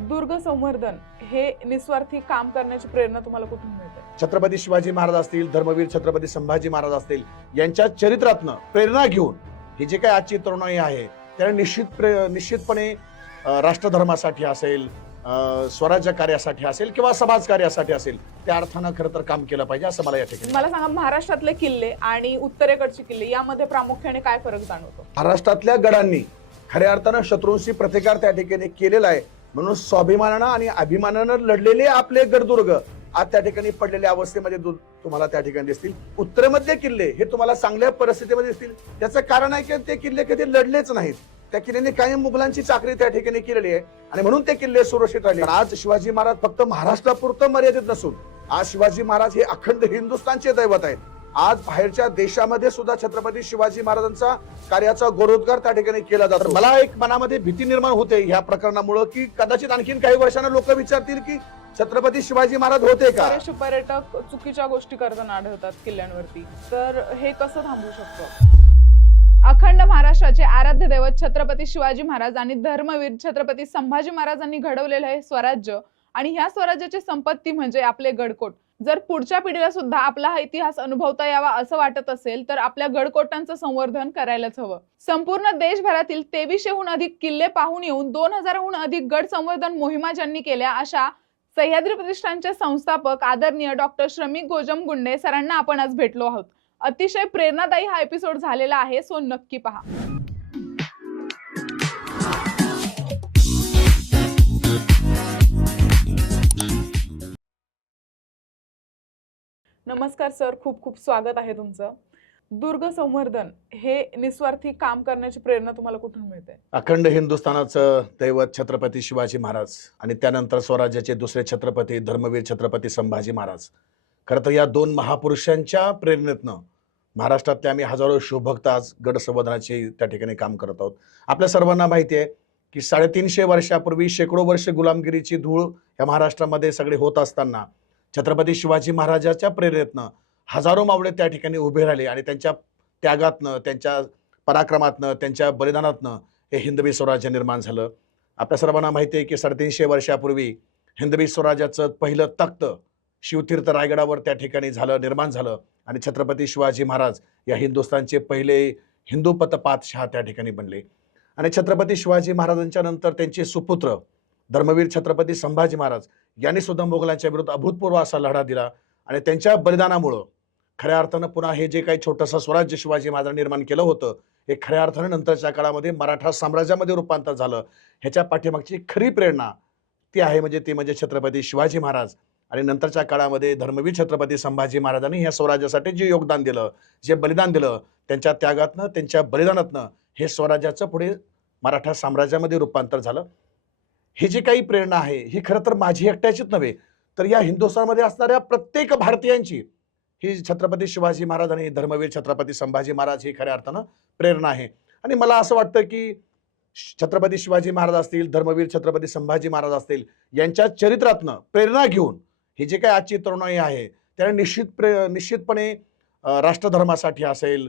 दुर्ग संवर्धन हे निस्वार्थी काम करण्याची प्रेरणा तुम्हाला कुठून मिळते? छत्रपती शिवाजी महाराज असतील, धर्मवीर छत्रपती संभाजी महाराज असतील, यांच्या चरित्रातनं प्रेरणा घेऊन ही जे काही आजची तरुणाई आहे त्याने निश्चितपणे राष्ट्रधर्मासाठी असेल, स्वराज्य कार्यासाठी असेल किंवा समाज कार्यासाठी असेल, त्या अर्थानं खरं तर काम केलं पाहिजे असं मला या ठिकाणी. मला सांगा, महाराष्ट्रातले किल्ले आणि उत्तरेकडचे किल्ले यामध्ये प्रामुख्याने काय फरक जाणवतो? महाराष्ट्रातल्या गडांनी खऱ्या अर्थानं शत्रूंशी प्रतिकार त्या ठिकाणी केलेला आहे, म्हणून स्वाभिमानानं आणि अभिमानानं लढलेले आपले गडदुर्ग आज त्या ठिकाणी पडलेल्या अवस्थेमध्ये तुम्हाला त्या ठिकाणी दिसतील. उत्तरेमधले किल्ले हे तुम्हाला चांगल्या परिस्थितीमध्ये दिसतील. त्याचं कारण आहे की ते किल्ले कधी लढलेच नाहीत. त्या किल्ल्याने कायम मुघलांची चाकरी त्या ठिकाणी केलेली आहे आणि म्हणून ते किल्ले सुरक्षित राहिले. आज शिवाजी महाराज फक्त महाराष्ट्रापुरतं मर्यादित नसून आज शिवाजी महाराज हे अखंड हिंदुस्थानचे दैवत आहेत. आज बाहेरच्या देशामध्ये सुद्धा छत्रपती शिवाजी महाराजांचा कार्याचा गौरवोद्गार त्या ठिकाणी केला जातो. मला एक मनामध्ये भीती निर्माण होते ह्या प्रकरणामुळे की कदाचित आणखीन काही वर्षांना लोक विचारतील की छत्रपती शिवाजी महाराज होते का? बरेचसे पर्यटक चुकीच्या गोष्टी करताना आढळतात किल्ल्यांवरती, तर हे कसं थांबवू शकतो? अखंड महाराष्ट्राचे आराध्य दैवत छत्रपती शिवाजी महाराज आणि धर्मवीर छत्रपती संभाजी महाराजांनी घडवलेलं हे स्वराज्य आणि ह्या स्वराज्याची संपत्ती म्हणजे आपले गडकोट. जर पुढच्या पिढीला सुद्धा आपला हा इतिहास अनुभवता यावा असं वाटत असेल तर आपल्या गडकोटांचं संवर्धन करायलाच हवं. संपूर्ण देशभरातील 2300हून अधिक किल्ले पाहून येऊन 2000हून अधिक गड संवर्धन मोहिमा ज्यांनी केल्या अशा सह्याद्री प्रतिष्ठानचे संस्थापक आदरणीय डॉक्टर श्रमिक गोजमगुंडे सरांना आपण आज भेटलो आहोत. अतिशय प्रेरणादायी हा एपिसोड झालेला आहे, सो नक्की पहा. नमस्कार सर, खूप खूप स्वागत आहे तुमचं. दुर्ग संवर्धन हे निस्वार्थी काम करण्याची प्रेरणा तुम्हाला कुठून मिळते? अखंड हिंदुस्थानाचं दैवत छत्रपती शिवाजी महाराज आणि त्यानंतर स्वराज्याचे दुसरे छत्रपती धर्मवीर छत्रपती संभाजी महाराज. खरं तर या दोन महापुरुषांच्या प्रेरणेतनं महाराष्ट्रातले आम्ही हजारो शिवभक्त आज गड संवर्धनाचे त्या ठिकाणी काम करत आहोत. आपल्या सर्वांना माहिती आहे की 350 वर्षापूर्वी शेकडो वर्ष गुलामगिरीची धूळ या महाराष्ट्रामध्ये सगळे होत असताना छत्रपती शिवाजी महाराजांच्या प्रेरणेतनं हजारो मावळे त्या ठिकाणी उभे राहिले आणि त्यांच्या त्यागातनं, त्यांच्या पराक्रमातनं, त्यांच्या बलिदानातनं हे हिंदवी स्वराज्य निर्माण झालं. आपल्या सर्वांना माहिती आहे की 350 वर्षापूर्वी हिंदवी स्वराज्याचं पहिलं तख्त शिवतीर्थ रायगडावर त्या ठिकाणी निर्माण झालं आणि छत्रपती शिवाजी महाराज या हिंदुस्थानचे पहिले हिंदूपत पातशाह त्या ठिकाणी बनले. आणि छत्रपती शिवाजी महाराजांच्या नंतर त्यांचे सुपुत्र धर्मवीर छत्रपती संभाजी महाराज यांनी सुद्धा मोगलांच्या विरुद्ध अभूतपूर्व असा लढा दिला आणि त्यांच्या बलिदानामुळं खऱ्या अर्थानं पुन्हा हे जे काही छोटंसं स्वराज्य शिवाजी महाराजांनी निर्माण केलं होतं हे खऱ्या अर्थानं नंतरच्या काळामध्ये मराठा साम्राज्यामध्ये रूपांतर झालं. ह्याच्या पाठीमागची खरी प्रेरणा ती म्हणजे छत्रपती शिवाजी महाराज आणि नंतरच्या काळामध्ये धर्मवीर छत्रपती संभाजी महाराजांनी ह्या स्वराज्यासाठी जे योगदान दिलं, जे बलिदान दिलं, त्यांच्या त्यागातनं, त्यांच्या बलिदानातनं हे स्वराज्याचं पुढे मराठा साम्राज्यामध्ये रूपांतर झालं. ही जी काही प्रेरणा आहे ही खरं तर माझी एकट्याचीच नव्हे तर या हिंदुस्थानमध्ये असणाऱ्या प्रत्येक भारतीयांची ही छत्रपती शिवाजी महाराज आणि धर्मवीर छत्रपती संभाजी महाराज ही खऱ्या अर्थानं प्रेरणा आहे. आणि मला असं वाटतं की छत्रपती शिवाजी महाराज असतील, धर्मवीर छत्रपती संभाजी महाराज असतील, यांच्या चरित्रातनं प्रेरणा घेऊन ही जे काही आजची तरुणाई आहे त्याने निश्चितपणे राष्ट्रधर्मासाठी असेल,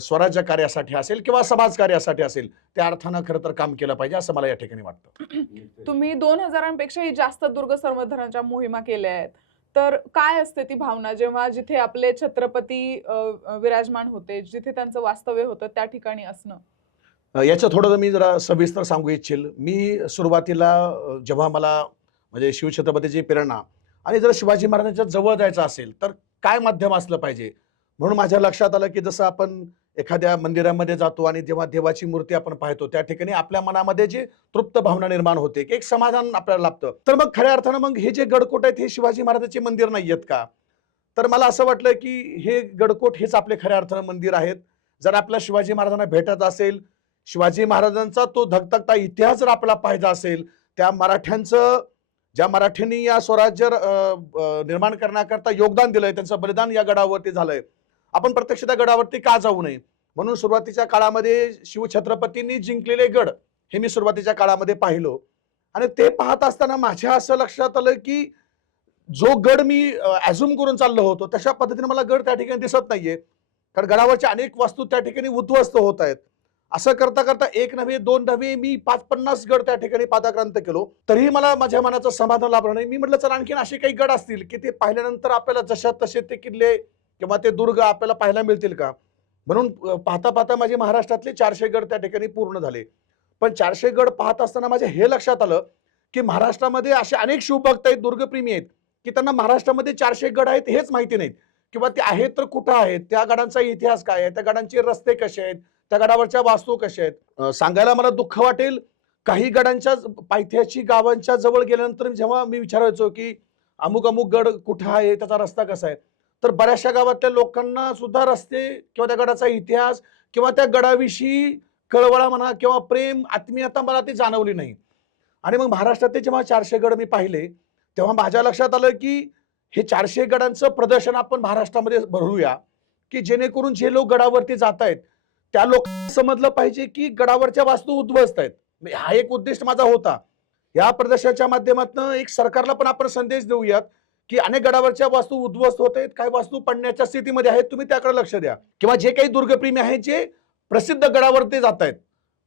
स्वराज्य कार्यासाठी असेल किंवा समाज कार्यासाठी असेल, त्या अर्थानं खरं तर काम केलं पाहिजे असं मला या ठिकाणी वाटतं. तुम्ही 2000पेक्षाही जास्त दुर्ग संवर्धनाच्या मोहिमा केल्या आहेत, तर काय असते ती भावना जेव्हा जिथे आपले छत्रपती विराजमान होते, जिथे त्यांचं वास्तव्य होतं त्या ठिकाणी असणं? याचं थोडं मी जरा सविस्तर सांगू इच्छिल. मी सुरुवातीला जेव्हा मला म्हणजे शिवछत्रपतीची प्रेरणा आणि जर शिवाजी महाराजांच्या जवळ जायचं असेल तर काय माध्यम असलं पाहिजे म्हणून माझ्या लक्षात आलं की जसं आपण एखाद्या मंदिरामध्ये जातो आणि जेव्हा देवाची मूर्ती आपण पाहतो त्या ठिकाणी आपल्या मनामध्ये जी तृप्त भावना निर्माण होते की एक समाधान आपल्याला लाभतं. तर मग खऱ्या अर्थानं मग हे जे गडकोट आहेत हे शिवाजी महाराजांचे मंदिर नाही आहेत का? तर मला असं वाटलं की हे गडकोट हेच आपले खऱ्या अर्थानं मंदिर आहेत. जर आपल्या शिवाजी महाराजांना भेटत असेल, शिवाजी महाराजांचा तो धगधगता इतिहास जर आपल्याला पाहायचा असेल, त्या मराठ्यांचं ज्या मराठ्यांनी या स्वराज्य निर्माण करण्याकरता योगदान दिलंय, त्यांचं बलिदान या गडावरती झालंय, आपण प्रत्यक्ष त्या गडावरती का जाऊ नये? म्हणून सुरुवातीच्या काळामध्ये शिवछत्रपतींनी जिंकलेले गड हे मी सुरुवातीच्या काळामध्ये पाहिलो आणि ते पाहत असताना माझ्या असं लक्षात आलं की जो गड मी ॲझ्युम करून चाललो होतो तशा पद्धतीने मला गड त्या ठिकाणी दिसत नाहीये. कारण गडावरच्या अनेक वस्तू त्या ठिकाणी उद्ध्वस्त होत आहेत असं करता करता एक नव्हे दोन नव्हे मी 50 गड त्या ठिकाणी पादाक्रांत केलो, तरीही मला माझ्या मनाचं समाधान लाभलं नाही. मी म्हटलं चला आणखीन असे काही गड असतील की ते पाहिल्यानंतर आपल्याला जशा तसे ते किल्ले किंवा ते दुर्ग आपल्याला पाहायला मिळतील का. म्हणून पाहता पाहता माझे महाराष्ट्रातले 400 गड त्या ठिकाणी पूर्ण झाले. पण 400 गड पाहत असताना माझ्या हे लक्षात आलं की महाराष्ट्रामध्ये असे अनेक शिवभक्त आहेत, दुर्गप्रेमी आहेत की त्यांना महाराष्ट्रामध्ये 400 गड आहेत हेच माहिती नाहीत, किंवा ते आहेत तर कुठं आहेत, त्या गडांचा इतिहास काय आहे, त्या गडांचे रस्ते कसे आहेत, त्या गडावरच्या वास्तू कशा आहेत. सांगायला मला दुःख वाटेल, काही गडांच्या पायथ्याची गावांच्या जवळ गेल्यानंतर जेव्हा मी विचारायचो की अमुक अमुक गड कुठं आहे, त्याचा रस्ता कसा आहे, तर बऱ्याचशा गावातल्या लोकांना सुद्धा रस्ते किंवा त्या गडाचा इतिहास किंवा त्या गडाविषयी कळवळा म्हणा किंवा प्रेम आत्मीयता मला ती जाणवली नाही. आणि मग महाराष्ट्रातले जेव्हा 400 गड मी पाहिले तेव्हा माझ्या लक्षात आलं की हे 400 गडांचं प्रदर्शन आपण महाराष्ट्रामध्ये भरूया, की जेणेकरून जे लोक गडावरती जात आहेत त्या लोकांना समजलं पाहिजे की गडावरच्या वास्तू उद्ध्वस्त आहेत. हा एक उद्दिष्ट माझा होता. या प्रदर्शनाच्या माध्यमातून एक सरकारला पण आपण संदेश देऊयात की अनेक गडावरच्या वास्तू उद्ध्वस्त होत आहेत, काही वास्तू पडण्याच्या स्थितीमध्ये आहेत, तुम्ही त्याकडे लक्ष द्या. किंवा जे काही दुर्गप्रेमी आहेत जे प्रसिद्ध गडावरती जात आहेत,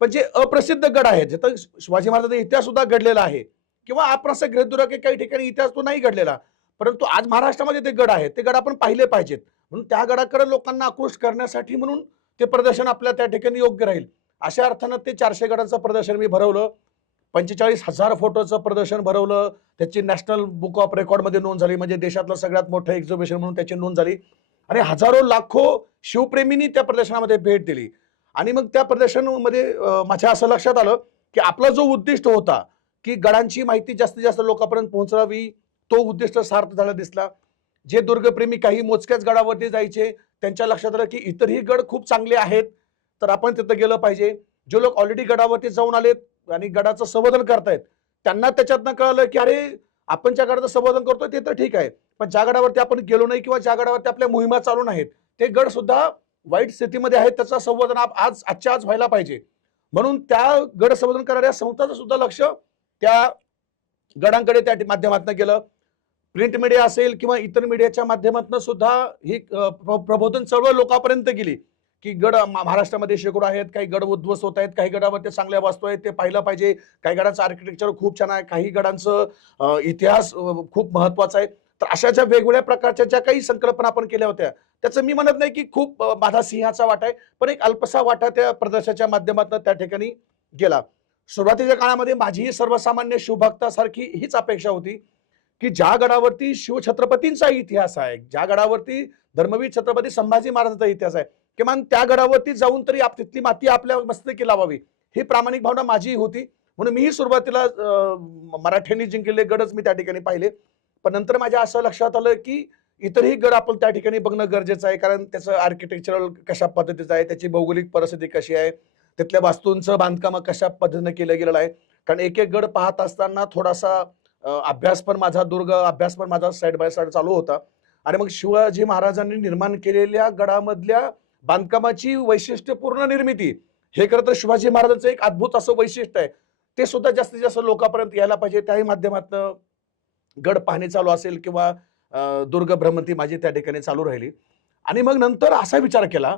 पण जे अप्रसिद्ध गड आहेत जिथं शिवाजी महाराजांचा इतिहास सुद्धा घडलेला आहे, किंवा आपण असं गृहीत धरूया की काही ठिकाणी इतिहास तो नाही घडलेला, परंतु आज महाराष्ट्रामध्ये ते गड आहेत, ते गड आपण पाहिले पाहिजेत. म्हणून त्या गडाकडे लोकांना आकृष्ट करण्यासाठी म्हणून ते प्रदर्शन आपल्या त्या ठिकाणी योग्य राहील. अशा अर्थानं ते 400 गडांचं प्रदर्शन मी भरवलं. 45,000 फोटोचं प्रदर्शन भरवलं. त्याची नॅशनल बुक ऑफ रेकॉर्डमध्ये नोंद झाली, म्हणजे देशातलं सगळ्यात मोठं एक्झिबिशन म्हणून त्याची नोंद झाली. आणि हजारो लाखो शिवप्रेमींनी त्या प्रदर्शनामध्ये भेट दिली. आणि मग त्या प्रदर्शनामध्ये माझ्या असं लक्षात आलं की आपला जो उद्दिष्ट होता की गडांची माहिती जास्तीत जास्त लोकांपर्यंत पोहोचवावी, तो उद्दिष्ट सार्थ झाला दिसला. जे दुर्गप्रेमी काही मोजक्याच गडावरती जायचे त्यांच्या लक्षात आलं की इतरही गड खूप चांगले आहेत, तर आपण तिथं गेलं पाहिजे. जे लोक ऑलरेडी गडावरती जाऊन आलेत आणि गडाचं संवर्धन करतायत त्यांना त्याच्यातनं कळलं की अरे आपण ज्या गडाचं संवर्धन करतोय ते तर ठीक आहे, पण ज्या गडावरती आपण गेलो नाही किंवा ज्या गडावरती आपल्या मोहिमा चालू नाहीत ते गड सुद्धा वाईट स्थितीमध्ये आहेत, त्याचं संवर्धन आजच्या आज व्हायला पाहिजे. म्हणून त्या गड संवर्धन करणाऱ्या संस्थांचं सुद्धा लक्ष त्या गडांकडे त्या माध्यमातून गेलं. प्रिंट मीडिया असेल किंवा इतर मीडियाच्या माध्यमातून सुद्धा ही प्रबोधन चळवळ लोकांपर्यंत गेली की गड महाराष्ट्रामध्ये शेकडो आहेत, काही गड उद्ध्वस्त होत आहेत, काही गडावरती चांगल्या वास्तू आहेत, ते पाहिलं पाहिजे. काही गडांचं आर्किटेक्चर खूप छान आहे, काही गडांचं इतिहास खूप महत्वाचा आहे. तर अशा ज्या वेगवेगळ्या प्रकारच्या ज्या काही संकल्पना आपण केल्या होत्या त्याचं मी म्हणत नाही की खूप माझा सिंहाचा वाटा आहे, पण एक अल्पसा वाटा त्या प्रदर्शनाच्या माध्यमातून त्या ठिकाणी गेला. सुरुवातीच्या काळामध्ये माझी सर्वसामान्य शिवभक्तासारखी हीच अपेक्षा होती की ज्या गडावरती शिवछत्रपतींचा इतिहास आहे, ज्या गडावरती धर्मवीर छत्रपती संभाजी महाराजांचा इतिहास आहे, किमान त्या गडावरती जाऊन तरी तिथली माती आपल्या मस्तकी लावावी, ही प्रामाणिक भावना माझी होती. म्हणून मीही सुरुवातीला मराठ्यांनी जिंकलेले गडच मी त्या ठिकाणी पाहिले. पण नंतर माझ्या असं लक्षात आलं की इतरही गड आपण त्या ठिकाणी बघणं गरजेचं आहे, कारण त्याचं आर्किटेक्चरल कशा पद्धतीचं आहे, त्याची भौगोलिक परिस्थिती कशी आहे, तिथल्या वास्तूंचं बांधकाम कशा पद्धतीनं केलं गेलेलं आहे. कारण एक एक गड पाहत असताना थोडासा अभ्यास पण माझा अभ्यास पण माझा साईड बाय साईड चालू होता. आणि मग शिवाजी महाराजांनी निर्माण केलेल्या गडामधल्या बांधकामाची वैशिष्ट्यपूर्ण निर्मिती हे खरं तर शिवाजी महाराजांचं एक अद्भुत असं वैशिष्ट्य आहे, ते सुद्धा जास्तीत जास्त लोकांपर्यंत यायला पाहिजे. त्याही माध्यमातून गड पाहणी चालू असेल किंवा दुर्ग भ्रमंती माझी त्या ठिकाणी चालू राहिली. आणि मग नंतर असा विचार केला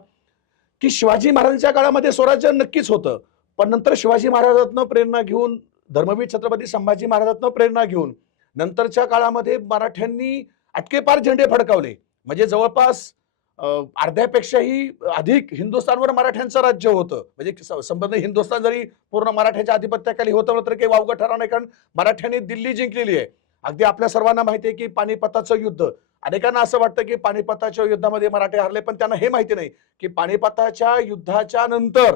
की शिवाजी महाराजांच्या काळामध्ये स्वराज्य नक्कीच होतं, पण नंतर शिवाजी महाराजांतनं प्रेरणा घेऊन, धर्मवीर छत्रपती संभाजी महाराजांतनं प्रेरणा घेऊन नंतरच्या काळामध्ये मराठ्यांनी अटकेपार झेंडे फडकावले. म्हणजे जवळपास अर्ध्यापेक्षाही अधिक हिंदुस्थानवर मराठ्यांचं राज्य होतं. म्हणजे संपूर्ण हिंदुस्थान जरी पूर्ण मराठ्याच्या आधिपत्याखाली होतं तर काही वावगं ठरवलं नाही, कारण मराठ्यांनी दिल्ली जिंकलेली आहे. अगदी आपल्या सर्वांना माहिती आहे की पानिपताचं युद्ध, अनेकांना असं वाटतं की पानिपताच्या युद्धामध्ये मराठे हरले, पण त्यांना हे माहिती नाही की पानिपताच्या युद्धाच्या नंतर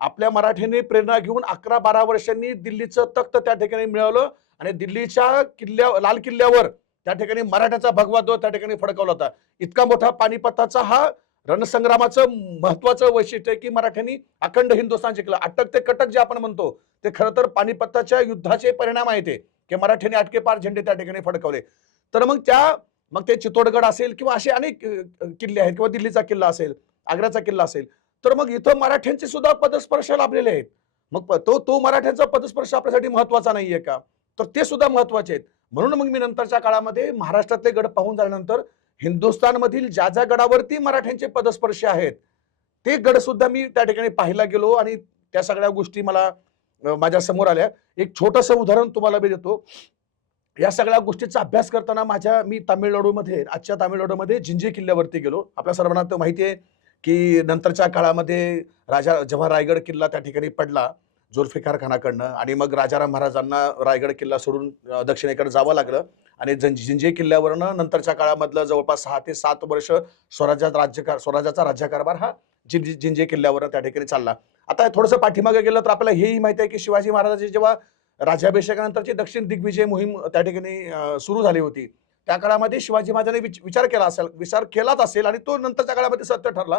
आपल्या मराठ्यांनी प्रेरणा घेऊन 11-12 वर्षांनी दिल्लीचं तख्त त्या ठिकाणी मिळवलं आणि दिल्लीच्या लाल किल्ल्यावर त्या ठिकाणी मराठ्याचा भगवा ध्वज त्या ठिकाणी फडकवला होता. इतका मोठा पानिपताचा हा रणसंग्रामाचं महत्वाचं वैशिष्ट्य आहे की मराठ्यांनी अखंड हिंदुस्थान जिंकलं. अटक ते कटक जे आपण म्हणतो ते खरं तर पानिपताच्या युद्धाचे परिणाम आहेत ते, की मराठ्यांनी अटकेपार झेंडे त्या ठिकाणी फडकवले. तर मग ते चित्तोडगड असेल किंवा असे अनेक किल्ले आहेत, किंवा दिल्लीचा किल्ला असेल, आग्र्याचा किल्ला असेल, तर मग इथं मराठ्यांचे सुद्धा पदस्पर्श लाभलेले आहेत. मग तो मराठ्यांचा पदस्पर्श आपल्यासाठी महत्वाचा नाहीये का? तर ते सुद्धा महत्वाचे आहेत. म्हणून मग मी नंतरच्या काळामध्ये महाराष्ट्रातले गड पाहून झाल्यानंतर हिंदुस्थानमधील ज्या ज्या गडावरती मराठ्यांचे पदस्पर्श आहेत ते गड सुद्धा मी त्या ठिकाणी पाहायला गेलो आणि त्या सगळ्या गोष्टी मला माझ्या समोर आल्या. एक छोटंसं उदाहरण तुम्हाला मी देतो. या सगळ्या गोष्टीचा अभ्यास करताना मी तामिळनाडूमध्ये, आजच्या तामिळनाडूमध्ये जिंजी किल्ल्यावरती गेलो. आपल्या सर्वांना तर माहिती आहे की नंतरच्या काळामध्ये जेव्हा रायगड किल्ला त्या ठिकाणी पडला जुल्फिकार खानाकडनं, आणि मग राजाराम महाराजांना रायगड किल्ला सोडून दक्षिणेकडे जावं लागलं आणि जिंजी किल्ल्यावरनं नंतरच्या काळामधलं जवळपास 6 ते 7 वर्ष स्वराज्याचा राज्यकारभार हा जिंजी किल्ल्यावर त्या ठिकाणी चालला. आता थोडंसं पाठीमागे गेलं तर आपल्याला हेही माहिती आहे की शिवाजी महाराजांची जेव्हा राज्याभिषेकानंतरची दक्षिण दिग्विजय मोहीम त्या ठिकाणी सुरू झाली होती, त्या काळामध्ये शिवाजी महाराजांनी विचार केलाच असेल आणि तो नंतरच्या काळामध्ये सत्य ठरला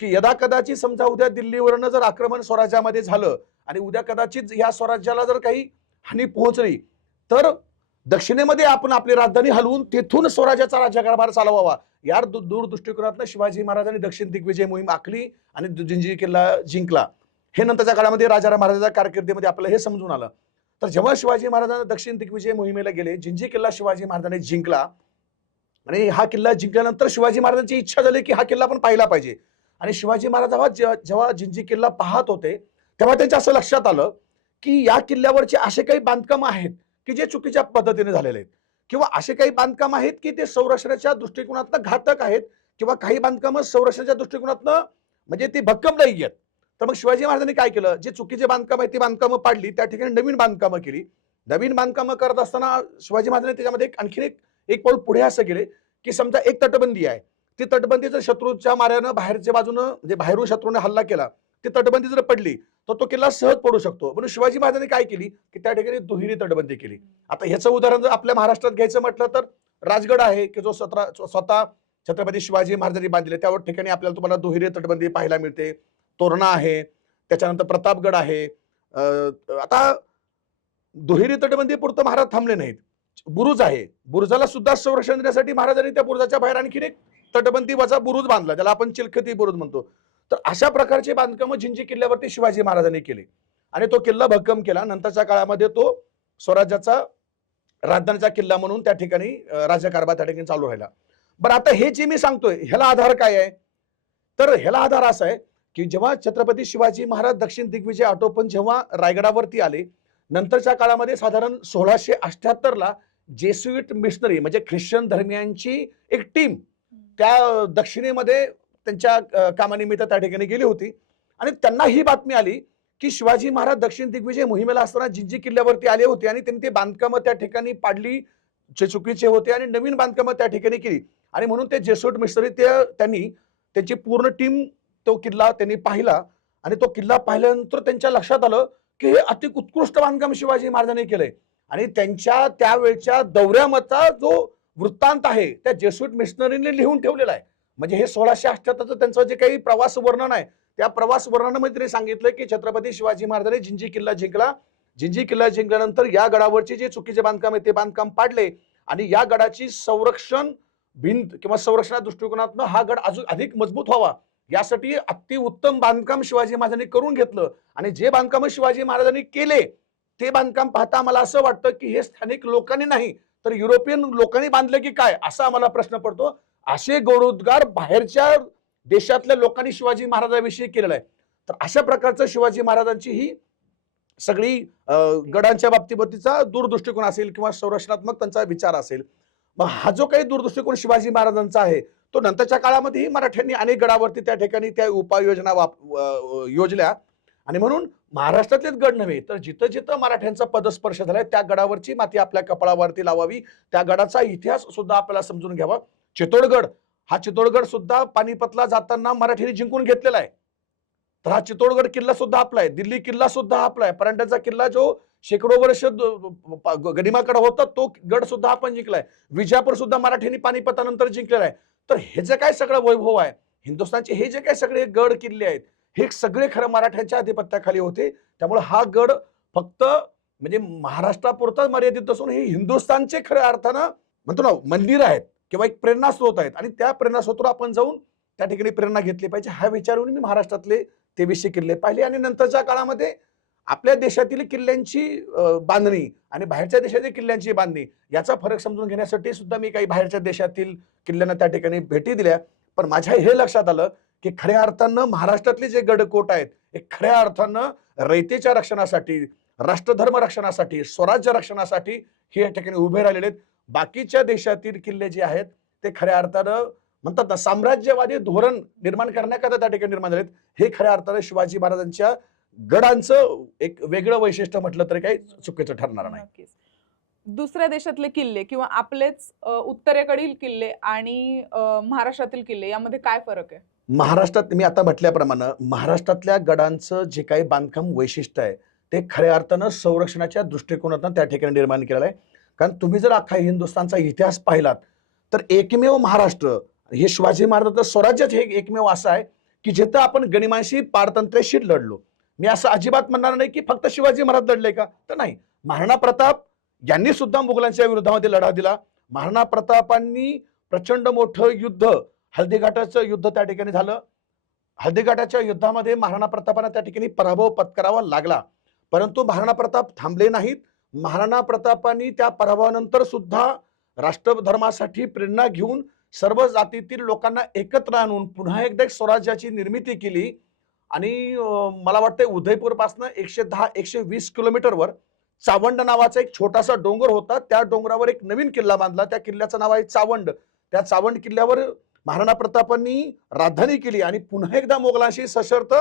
की यदा कदाचित समजा उद्या दिल्लीवरनं जर आक्रमण स्वराज्यामध्ये झालं आणि उद्या कदाचित या स्वराज्याला जर काही हानी पोहोचली, तर दक्षिणेमध्ये आपण आपली राजधानी हलवून तेथून स्वराज्याचा राज्यकारभार चालवावा, या दूरदृष्टिकोनातून शिवाजी महाराजांनी दक्षिण दिग्विजय मोहीम आखली आणि जिंजी किल्ला जिंकला. हे नंतरच्या काळामध्ये राजाराम महाराजांच्या कारकिर्दीमध्ये आपल्याला हे समजून आलं. तर जेव्हा शिवाजी महाराजांना दक्षिण दिग्विजय मोहिमेला गेले, जिंजी किल्ला शिवाजी महाराजांनी जिंकला आणि हा किल्ला जिंकल्यानंतर शिवाजी महाराजांची इच्छा झाली की हा किल्ला पण पाहिला पाहिजे. आणि शिवाजी महाराज जेव्हा जिंजी किल्ला पाहत होते तेव्हा त्यांच्या असं लक्षात आलं की या किल्ल्यावरचे असे काही बांधकाम आहेत की जे चुकीच्या पद्धतीने झालेले आहेत, किंवा असे काही बांधकाम आहेत की ते संरक्षणाच्या दृष्टिकोनातनं घातक आहेत, किंवा काही बांधकाम संरक्षणाच्या दृष्टिकोनातनं म्हणजे ते भक्कम नाही आहेत. तर मग शिवाजी महाराजांनी काय केलं, जे चुकीचे बांधकाम आहेत ती बांधकामं पाडली, त्या ठिकाणी नवीन बांधकामं केली. नवीन बांधकामं करत असताना शिवाजी महाराजांनी त्याच्यामध्ये आणखीन एक पाऊल पुढे असं केले की समजा एक तटबंदी आहे, ती तटबंदी जर शत्रूच्या माऱ्यानं बाहेरच्या बाजूनं म्हणजे बाहेरून शत्रूने हल्ला केला, ती तटबंदी जर पडली तर तो किल्ला सहज पडू शकतो. म्हणून शिवाजी महाराजांनी काय केली की त्या ठिकाणी दुहेरी तटबंदी केली. आता ह्याचं उदाहरण जर आपल्या महाराष्ट्रात घ्यायचं म्हटलं तर राजगड आहे की जो स्वतः छत्रपती शिवाजी महाराजांनी बांधले, त्या ठिकाणी आपल्याला तुम्हाला दुहेरी तटबंदी पाहायला मिळते. तोरणा आहे, त्याच्यानंतर प्रतापगड आहे. आता दुहेरी तटबंदी पुरतं महाराज थांबले नाहीत. बुरुज आहे, बुरुजाला सुद्धा संरक्षण देण्यासाठी महाराजांनी त्या बुरुजाच्या बाहेर आणखीन एक तटबंदी वजा बुरुज बांधला, ज्याला आपण चिलखती बुरुज म्हणतो. तर अशा प्रकारचे बांधकाम जिंजी किल्ल्यावरती शिवाजी महाराजांनी केले आणि तो किल्ला भक्कम केला. नंतरच्या काळामध्ये तो स्वराज्याचा राजधानीचा किल्ला म्हणून त्या ठिकाणी राज्यकारभार त्या ठिकाणी चालू राहिला. बरं, आता हे जे मी सांगतोय ह्याला आधार काय आहे, तर ह्याला आधार असा आहे की जेव्हा छत्रपती शिवाजी महाराज दक्षिण दिग्विजय आटोपन जेव्हा रायगडावरती आले, नंतरच्या काळामध्ये साधारण 1678ला जेसुइट मिशनरी म्हणजे ख्रिश्चन धर्मियांची एक टीम त्या दक्षिणेमध्ये त्यांच्या कामानिमित्त त्या ठिकाणी गेली होती आणि त्यांना ही बातमी आली की शिवाजी महाराज दक्षिण दिग्विजय मोहिमेला असताना जिंजी किल्ल्यावरती आले होते आणि त्यांनी ते बांधकामं त्या ठिकाणी पाडली जे चुकीचे होते आणि नवीन बांधकामं त्या ठिकाणी केली. आणि म्हणून ते जेसुइट मिशनरी त्यांनी त्यांची पूर्ण टीम तो किल्ला त्यांनी पाहिला आणि तो किल्ला पाहिल्यानंतर त्यांच्या लक्षात आलं की हे अति उत्कृष्ट बांधकाम शिवाजी महाराजांनी केलंय. आणि त्यांच्या त्यावेळच्या दौऱ्यामधला जो वृत्तांत आहे त्या जेसुइट मिशनरीने लिहून ठेवलेला आहे. म्हणजे हे 1678चं त्यांचं जे काही प्रवास वर्णन आहे त्या प्रवास वर्णनामध्ये त्यांनी सांगितलं की छत्रपती शिवाजी महाराजांनी जिंजी किल्ला जिंकला. जिंजी किल्ला जिंकल्यानंतर या गडावरचे जे चुकीचे बांधकाम आहे ते बांधकाम पाडले आणि या गडाची संरक्षण भिंत किंवा संरक्षणा दृष्टिकोनातून हा गड अजून अधिक मजबूत व्हावा यासाठी अति उत्तम बांधकाम शिवाजी महाराजांनी करून घेतलं. आणि जे बांधकाम शिवाजी महाराजांनी केले ते बांधकाम पाहता मला असं वाटतं की हे स्थानिक लोकांनी नाही तर युरोपियन लोकांनी बांधले की काय असा आम्हाला प्रश्न पडतो. असे गौरवोद्गार बाहेरच्या देशातल्या लोकांनी शिवाजी महाराजांविषयी केलेला आहे. तर अशा प्रकारचं शिवाजी महाराजांची ही सगळी गडांच्या बाबतीचा दूरदृष्टिकोन असेल किंवा संरक्षणात्मक त्यांचा विचार असेल. मग हा जो काही दूरदृष्टिकोन शिवाजी महाराजांचा आहे तो नंतरच्या काळामध्येही मराठ्यांनी अनेक गडावरती त्या ठिकाणी त्या उपाययोजना योजल्या. आणि म्हणून महाराष्ट्रातलेच गड नव्हे तर जिथं जिथं मराठ्यांचा पदस्पर्श झालाय त्या गडावरची माती आपल्या कपाळावरती लावावी, त्या गडाचा इतिहास सुद्धा आपल्याला समजून घ्यावा. चित्तोडगड सुद्धा पानिपतला जाताना मराठ्यांनी जिंकून घेतलेला आहे. तर हा चित्तोडगड किल्ला सुद्धा आपला आहे, दिल्ली किल्ला सुद्धा आपला आहे, परांड्याचा किल्ला जो शेकडो वर्ष गनिमाकडे होता तो गड सुद्धा आपण जिंकलाय. विजापूर सुद्धा मराठ्यांनी पानिपतानंतर जिंकलेला आहे. तर हे जे काय सगळं वैभव आहे हिंदुस्थानचे, हे जे काही सगळे गड किल्ले आहेत हे सगळे खरं मराठ्यांच्या अधिपत्याखाली होते. त्यामुळे हा गड फक्त म्हणजे महाराष्ट्रापुरता मर्यादित असून हे हिंदुस्थानचे खऱ्या अर्थानं म्हणतो ना मंदिर आहेत किंवा एक प्रेरणास्रोत आहेत आणि त्या प्रेरणास्रोतावर आपण जाऊन त्या ठिकाणी प्रेरणा घेतली पाहिजे. हा विचारून मी महाराष्ट्रातले 2300 किल्ले पाहिले आणि नंतरच्या काळामध्ये आपल्या देशातील किल्ल्यांची बांधणी आणि बाहेरच्या देशातील किल्ल्यांची बांधणी याचा फरक समजून घेण्यासाठी सुद्धा मी काही बाहेरच्या देशातील किल्ल्यांना त्या ठिकाणी भेटी दिल्या. पण माझ्या हे लक्षात आलं की खऱ्या अर्थानं महाराष्ट्रातले जे गडकोट आहेत हे खऱ्या अर्थानं रयतेच्या रक्षणासाठी, राष्ट्रधर्म रक्षणासाठी, स्वराज्य रक्षणासाठी हे या ठिकाणी उभे राहिलेले आहेत. बाकीच्या देशातील किल्ले जे आहेत ते खऱ्या अर्थानं म्हणतात ना साम्राज्यवादी धोरण निर्माण करण्याकरता त्या ठिकाणी निर्माण झालेत. हे खऱ्या अर्थानं शिवाजी महाराजांच्या गडांचं एक वेगळं वैशिष्ट्य म्हटलं तरी काही चुकीचं ठरणार नाही. नक्कीच. दुसऱ्या देशातले किल्ले किंवा आपलेच उत्तरेकडील किल्ले आणि महाराष्ट्रातील किल्ले यामध्ये काय फरक आहे? महाराष्ट्रात मी आता म्हटल्याप्रमाणे महाराष्ट्रातल्या गडांचं जे काही बांधकाम वैशिष्ट्य आहे ते खऱ्या अर्थानं संरक्षणाच्या दृष्टिकोनातून त्या ठिकाणी निर्माण केलेलं आहे. कारण तुम्ही जर अख्खा हिंदुस्थानचा इतिहास पाहिलात तर एकमेव महाराष्ट्र हे शिवाजी महाराजांचं स्वराज्यच हे एकमेव असं आहे की जिथं आपण गनिमांशी पारतंत्र्याशी लढलो. मी असं अजिबात म्हणणार नाही की फक्त शिवाजी महाराज लढले का, तर नाही. महाराणा प्रताप यांनी सुद्धा मुघलांच्या विरोधामध्ये लढा दिला. महाराणा प्रतापांनी प्रचंड मोठं युद्ध, हल्दीघाटाचं युद्ध त्या ठिकाणी झालं. हल्दीघाटाच्या युद्धामध्ये महाराणा प्रतापांना त्या ठिकाणी पराभव पत्करावा लागला, परंतु महाराणा प्रताप थांबले नाहीत. महाराणा प्रतापांनी त्या पराभवानंतर सुद्धा राष्ट्रधर्मासाठी प्रेरणा घेऊन सर्व जातीतील लोकांना एकत्र आणून पुन्हा एकदा एक स्वराज्याची निर्मिती केली. आणि मला वाटतं उदयपूर पासून 110-120 किलोमीटरवर चावंड नावाचा एक छोटासा डोंगर होता. त्या डोंगरावर एक नवीन किल्ला बांधला. त्या किल्ल्याचं नाव आहे चावंड. त्या चावंड किल्ल्यावर महाराणा प्रतापांनी राजधानी केली आणि पुन्हा एकदा मोगलांशी सशर्त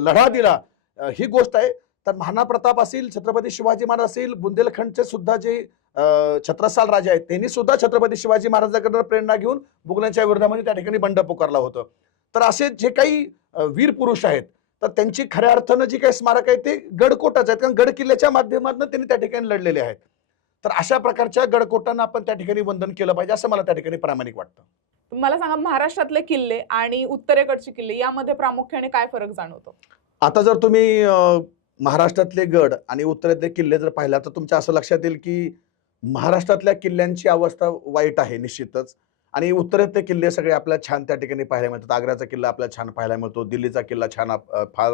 लढा दिला. ही गोष्ट आहे. तर महाराणा प्रताप असेल, छत्रपती शिवाजी महाराज असेल, बुंदेलखंडचे सुद्धा जे छत्रसाल राजा आहेत त्यांनी सुद्धा छत्रपती शिवाजी महाराजांकडे प्रेरणा घेऊन मुघलांच्या विरोधामध्ये त्या ठिकाणी बंड पुकारला होतं. तर असे जे काही वीर पुरुष आहेत तर त्यांची खऱ्या अर्थानं जी काही स्मारक आहे ते गडकोटाच आहेत, कारण गड किल्ल्याच्या माध्यमातून त्यांनी त्या ठिकाणी लढलेले आहेत. तर अशा प्रकारच्या गडकोटांना आपण त्या ठिकाणी वंदन केलं पाहिजे असं मला त्या ठिकाणी प्रामाणिक वाटतं. मला सांगा, महाराष्ट्रातले किल्ले आणि उत्तरेकडचे किल्ले यामध्ये प्रामुख्याने काय फरक जाणवतो? आता जर तुम्ही महाराष्ट्रातले गड आणि उत्तरेतले किल्ले जर पाहिला तर तुमच्या असं लक्षात येईल की महाराष्ट्रातल्या किल्ल्यांची अवस्था वाईट आहे निश्चितच, आणि उत्तरेतले किल्ले सगळे आपल्याला छान त्या ठिकाणी पाहायला मिळतात. आग्र्याचा किल्ला आपल्याला छान पाहायला मिळतो, दिल्लीचा किल्ला फार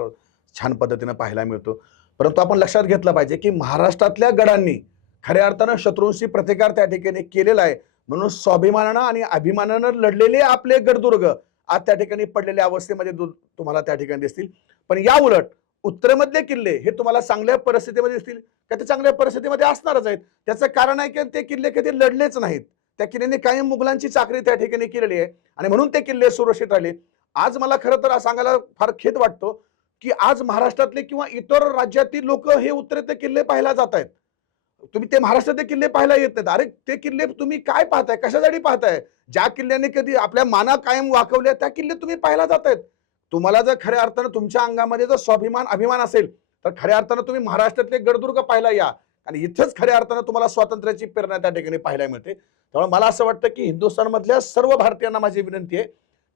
छान पद्धतीने पाहायला मिळतो. परंतु आपण लक्षात घेतलं पाहिजे की महाराष्ट्रातल्या गडांनी खऱ्या अर्थानं शत्रूंशी प्रतिकार त्या ठिकाणी केलेला आहे. म्हणून स्वाभिमानानं आणि अभिमानानं लढलेले आपले गडदुर्ग आज त्या ठिकाणी पडलेल्या अवस्थेमध्ये तुम्हाला त्या ठिकाणी दिसतील. पण या उलट उत्तरेमधले किल्ले हे तुम्हाला चांगल्या परिस्थितीमध्ये दिसतील का, ते चांगल्या परिस्थितीमध्ये असणारच आहेत. त्याचं कारण आहे की ते किल्ले कधी लढलेच नाहीत. त्या किल्ल्याने कायम मुघलांची चाकरी त्या ठिकाणी केलेली आहे आणि म्हणून ते किल्ले सुरक्षित राहिले. आज मला खरं तर सांगायला फार खेद वाटतो की आज महाराष्ट्रातले किंवा इतर राज्यातील लोक हे उत्तरेतले किल्ले पाहायला जात आहेत. तुम्ही ते महाराष्ट्रातले किल्ले पाहायला येत नाहीत. अरे ते किल्ले तुम्ही काय पाहताय, कशासाठी पाहताय? ज्या किल्ल्याने कधी आपल्या माना कायम वाकवल्या त्या किल्ले तुम्ही पाहायला जात आहेत. तुम्हाला जर खऱ्या अर्थानं तुमच्या अंगामध्ये जर स्वाभिमान अभिमान असेल तर खऱ्या अर्थानं तुम्ही महाराष्ट्रातले गडदुर्ग पाहायला या आणि इथंच खऱ्या अर्थानं तुम्हाला स्वातंत्र्याची प्रेरणा त्या ठिकाणी पाहायला मिळते. त्यामुळे मला असं वाटतं की हिंदुस्थानमधल्या सर्व भारतीयांना माझी विनंती आहे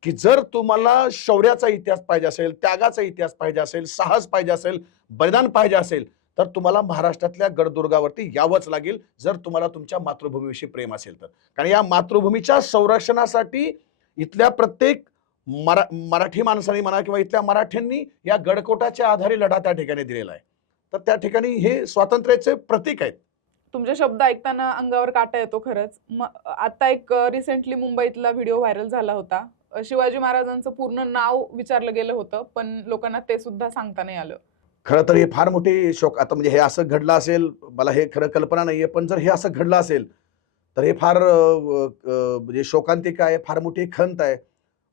की जर तुम्हाला शौर्याचा इतिहास पाहिजे असेल, त्यागाचा इतिहास पाहिजे असेल, साहस पाहिजे असेल, बलिदान पाहिजे असेल तर तुम्हाला महाराष्ट्रातल्या गडदुर्गावरती यावंच लागेल, जर तुम्हाला तुमच्या मातृभूमीविषयी प्रेम असेल तर. कारण या मातृभूमीच्या संरक्षणासाठी इथल्या प्रत्येक मराठी माणसांनी म्हणा किंवा इथल्या मराठ्यांनी या गडकोटाच्या आधारे लढा त्या ठिकाणी दिलेला आहे. तर त्या ठिकाणी हे स्वातंत्र्याचे प्रतीक आहेत. तुमचे शब्द ऐकताना अंगावर काटा येतो खरंच. आता एक रिसेंटली मुंबईतला व्हिडिओ व्हायरल झाला होता. शिवाजी महाराजांचं पूर्ण नाव विचारलं गेलं होतं पण लोकांना ते सुद्धा सांगता नाही आलं. खरं तर हे फार मोठी शोक, आता म्हणजे हे असं घडलं असेल मला हे खरं कल्पना नाहीये, पण जर हे असं घडलं असेल तर हे फार म्हणजे शोकांतिका आहे, फार मोठी खंत आहे.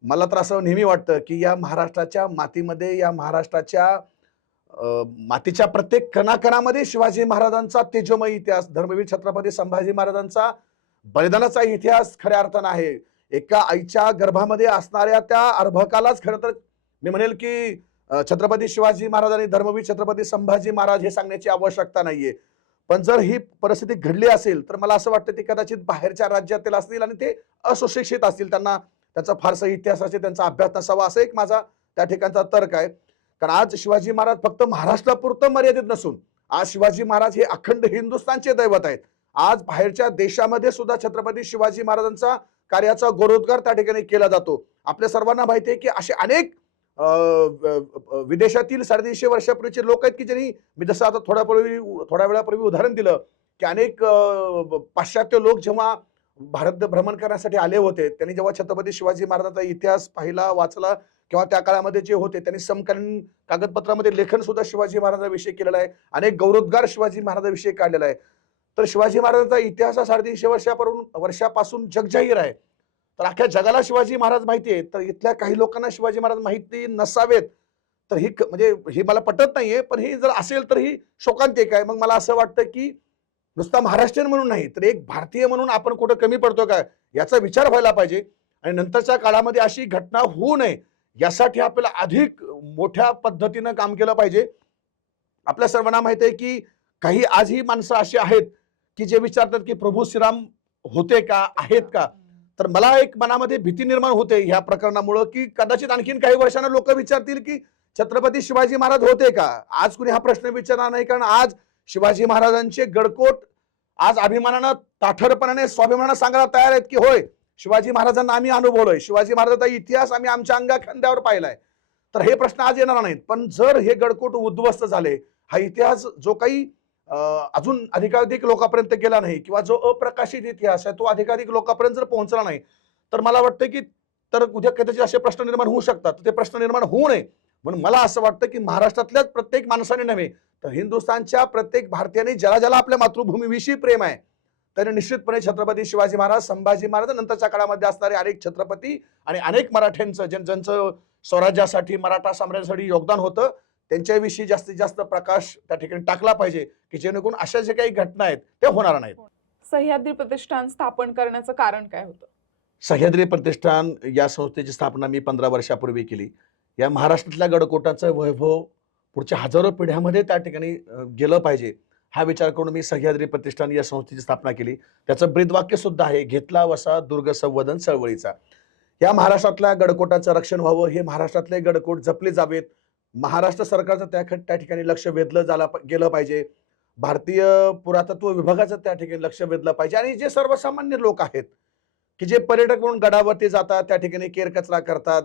मला तर असं नेहमी वाटतं की या महाराष्ट्राच्या मातीमध्ये, या महाराष्ट्राच्या मातीच्या प्रत्येक कणाकणामध्ये शिवाजी महाराजांचा तेजोमय इतिहास, धर्मवीर छत्रपती संभाजी महाराजांचा बलिदानाचा इतिहास खऱ्या अर्थानं आहे. एका आईच्या गर्भामध्ये असणाऱ्या त्या अर्भकालाच खरं तर मी म्हणेल की छत्रपती शिवाजी महाराज आणि धर्मवीर छत्रपती संभाजी महाराज हे सांगण्याची आवश्यकता नाहीये. पण जर ही परिस्थिती घडली असेल तर मला असं वाटतं की कदाचित बाहेरच्या राज्यातील असतील आणि ते असुशिक्षित असतील, त्यांना त्याचा फारसा इतिहासाचे त्यांचा अभ्यास नसावा असं एक माझा त्या ठिकाणचा तर्क आहे. कारण आज शिवाजी महाराज फक्त महाराष्ट्रापुरतं मर्यादित नसून आज शिवाजी महाराज हे अखंड हिंदुस्थानचे दैवत आहेत. आज बाहेरच्या देशामध्ये सुद्धा छत्रपती शिवाजी महाराजांचा कार्याचा गौरवोद्गार त्या ठिकाणी केला जातो. आपल्या सर्वांना माहिती आहे की असे अनेक विदेशातील 150 वर्षापूर्वीचे लोक आहेत की ज्यांनी, मी जसं आता थोड्या वेळापूर्वी उदाहरण दिलं की अनेक पाश्चात्य लोक जेव्हा भारत भ्रमण करण्यासाठी आले होते. त्यांनी जेव्हा छत्रपती शिवाजी महाराजांचा इतिहास पाहिला, वाचला किंवा त्या काळामध्ये जे होते त्यांनी समकालीन कागदपत्रामध्ये लेखन सुद्धा शिवाजी महाराजांविषयी केलेलं आहे. अनेक गौरवोद्गार शिवाजी महाराजांविषयी काढलेला आहे. तर शिवाजी महाराजांचा इतिहास हा 350 वर्षापासून जगजाहीर आहे. तर अख्ख्या जगाला शिवाजी महाराज माहिती आहे. तर इथल्या काही लोकांना शिवाजी महाराज माहिती नसावेत, तर ही म्हणजे ही मला पटत नाहीये. पण ही जर असेल तर ही शोकांतिक आहे. मग मला असं वाटतं की नुसता महाराष्ट्रीयन म्हणून नाही, तर एक भारतीय म्हणून आपण कुठं कमी पडतो का, याचा विचार व्हायला पाहिजे. आणि नंतरच्या काळामध्ये अशी घटना होऊ नये यासाठी आपल्याला अधिक मोठ्या पद्धतीनं काम केलं पाहिजे. आपल्या सर्वांना माहिती आहे की काही आजही माणसं अशी आहेत की जे विचारतात की प्रभू श्रीराम होते का, आहेत का. तर मला एक मनामध्ये भीती निर्माण होते ह्या प्रकरणामुळं की कदाचित आणखीन काही वर्षांना लोक विचारतील की छत्रपती शिवाजी महाराज होते का. आज कुणी हा प्रश्न विचारणार नाही, कारण आज शिवाजी महाराजांचे गडकोट आज अभिमानानं, ताठरपणाने, स्वाभिमानानं सांगायला तयार आहेत की होय, शिवाजी महाराजांना आम्ही अनुभवलोय, शिवाजी महाराजांचा इतिहास आम्ही आमच्या अंगाखांद्यावर पाहिलाय. तर हे प्रश्न आज येणार नाहीत. पण जर हे गडकोट उद्ध्वस्त झाले, हा इतिहास जो काही अजून अधिकाधिक लोकांपर्यंत गेला नाही किंवा जो अप्रकाशित इतिहास आहे तो अधिकाधिक लोकांपर्यंत जर पोहोचला नाही, तर मला वाटतं की तर उद्या कदाचित असे प्रश्न निर्माण होऊ शकतात. ते प्रश्न निर्माण होऊ नये म्हणून मला असं वाटतं की महाराष्ट्रातल्याच प्रत्येक माणसाने नव्हे, तर हिंदुस्थानच्या प्रत्येक भारतीयाने ज्याला ज्याला आपल्या मातृभूमीविषयी प्रेम आहे त्याने निश्चितपणे छत्रपती शिवाजी महाराज, संभाजी महाराज, नंतरच्या काळामध्ये असणारे अनेक छत्रपती आणि अनेक मराठ्यांचं ज्यांचं स्वराज्यासाठी, मराठा साम्राज्यासाठी योगदान होतं, त्यांच्याविषयी जास्तीत जास्त प्रकाश त्या ठिकाणी टाकला पाहिजे की जेणेकरून अशा जे काही घटना आहेत त्या होणार नाहीत. सह्याद्री प्रतिष्ठान स्थापन करण्याचं कारण काय होतं? सह्याद्री प्रतिष्ठान या संस्थेची स्थापना मी 15 वर्षापूर्वी केली. या महाराष्ट्रातल्या गडकोटाचं वैभव पुढच्या हजारो पिढ्यामध्ये त्या ठिकाणी गेलं पाहिजे हा विचार करून मी सह्याद्री प्रतिष्ठान या संस्थेची स्थापना केली. त्याचं ब्रीदवाक्य सुद्धा आहे, घेतला वसा दुर्ग संवर्धन चळवळीचा. या महाराष्ट्रातल्या गडकोटाचं रक्षण व्हावं, हे महाराष्ट्रातले गडकोट जपले जावेत, महाराष्ट्र सरकारचं त्या ठिकाणी लक्ष वेधलं गेलं पाहिजे, भारतीय पुरातत्व विभागाचं त्या ठिकाणी लक्ष वेधलं पाहिजे. आणि जे सर्वसामान्य लोक आहेत की जे पर्यटक म्हणून गडावरती जातात, त्या ठिकाणी केरकचरा करतात,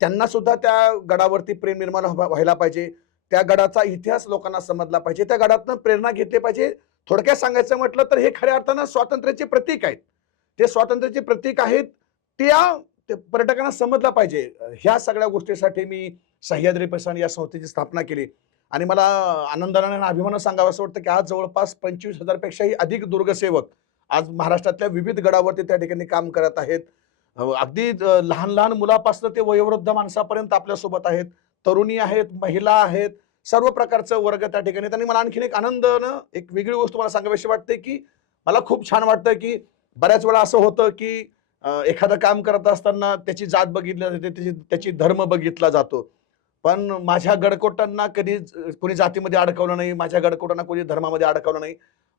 त्यांना सुद्धा त्या गडावरती प्रेम निर्माण व्हायला पाहिजे. त्या गडाचा इतिहास लोकांना समजला पाहिजे, त्या गडातनं प्रेरणा घेतली पाहिजे. थोडक्यात सांगायचं म्हटलं तर हे खऱ्या अर्थानं स्वातंत्र्याचे प्रतीक आहेत. ते स्वातंत्र्याचे प्रतीक आहेत, ते पर्यटकांना समजलं पाहिजे. ह्या सगळ्या गोष्टीसाठी मी सह्याद्री प्रतिष्ठान या संस्थेची स्थापना केली. आणि मला आनंदाने आणि अभिमानानं सांगावं असं वाटतं की आज जवळपास 25,000 पेक्षाही अधिक दुर्गसेवक आज महाराष्ट्रातल्या विविध गडावरती त्या ठिकाणी काम करत आहेत. अगदी लहान लहान मुलापासून ते वयोवृद्ध माणसापर्यंत आपल्यासोबत आहेत, तरुणी आहेत, महिला आहेत, सर्व प्रकारचं वर्ग त्या ठिकाणी. आणि मला आणखीन एक आनंदानं एक वेगळी गोष्ट मला सांगावीशी वाटते की मला खूप छान वाटतं की बऱ्याच वेळा असं होतं की एखादं काम करत असताना त्याची जात बघितली जाते, त्याची धर्म बघितला जातो. पण माझ्या गडकोटांना कधी कोणी जातीमध्ये अडकवलं नाही, माझ्या गडकोटांना कोणी धर्मामध्ये अडकवलं नाही.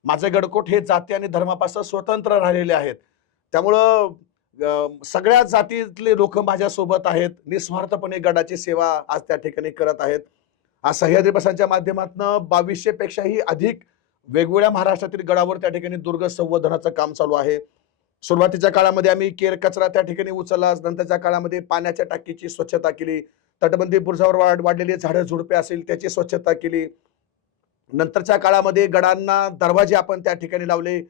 माझे गडकोट हे जाती आणि धर्मापासून स्वतंत्र राहिलेले आहेत. त्यामुळं सगळ्या जातीतले लोक माझ्यासोबत आहेत, निस्वार्थपणे गडाची सेवा आज त्या ठिकाणी करत आहेत. आज सह्याद्री प्रतिष्ठानच्या माध्यमातून 2200 पेक्षाही अधिक वेगवेगळ्या महाराष्ट्रातील गडावर त्या ठिकाणी दुर्ग संवर्धनाचं काम चालू आहे. सुरुवातीच्या काळामध्ये आम्ही केर कचरा त्या ठिकाणी उचलला, नंतरच्या काळामध्ये पाण्याच्या टाकीची स्वच्छता केली, तटबंदी बुरुजावर वाढलेली झाडं झुडपे असेल त्याची स्वच्छता केली. नंतरच्या काळामध्ये गडांना दरवाजे आपण त्या ठिकाणी लावले.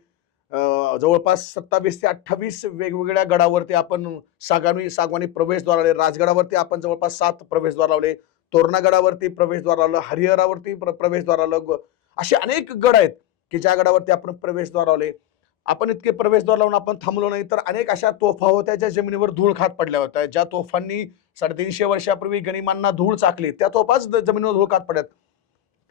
जवळपास 27 ते 28 वेगवेगळ्या गडावरती आपण सागवानी प्रवेशद्वार लावले. राजगडावरती आपण जवळपास 7 प्रवेशद्वार लावले, तोरणा गडावरती प्रवेशद्वार लावलं, हरिहरावरती प्रवेशद्वार लावलं. असे अनेक गड आहेत की ज्या गडावरती आपण प्रवेशद्वार लावले. आपण इतके प्रवेशद्वार लावून आपण थांबलो नाही, तर अनेक अशा तोफा होत्या ज्या जमिनीवर धूळ खात पडल्या होत्या. ज्या तोफांनी 350 वर्षापूर्वी गनिमांना धूळ चाकली, त्या तोफाच जमिनीवर धूळ खात पडल्यात.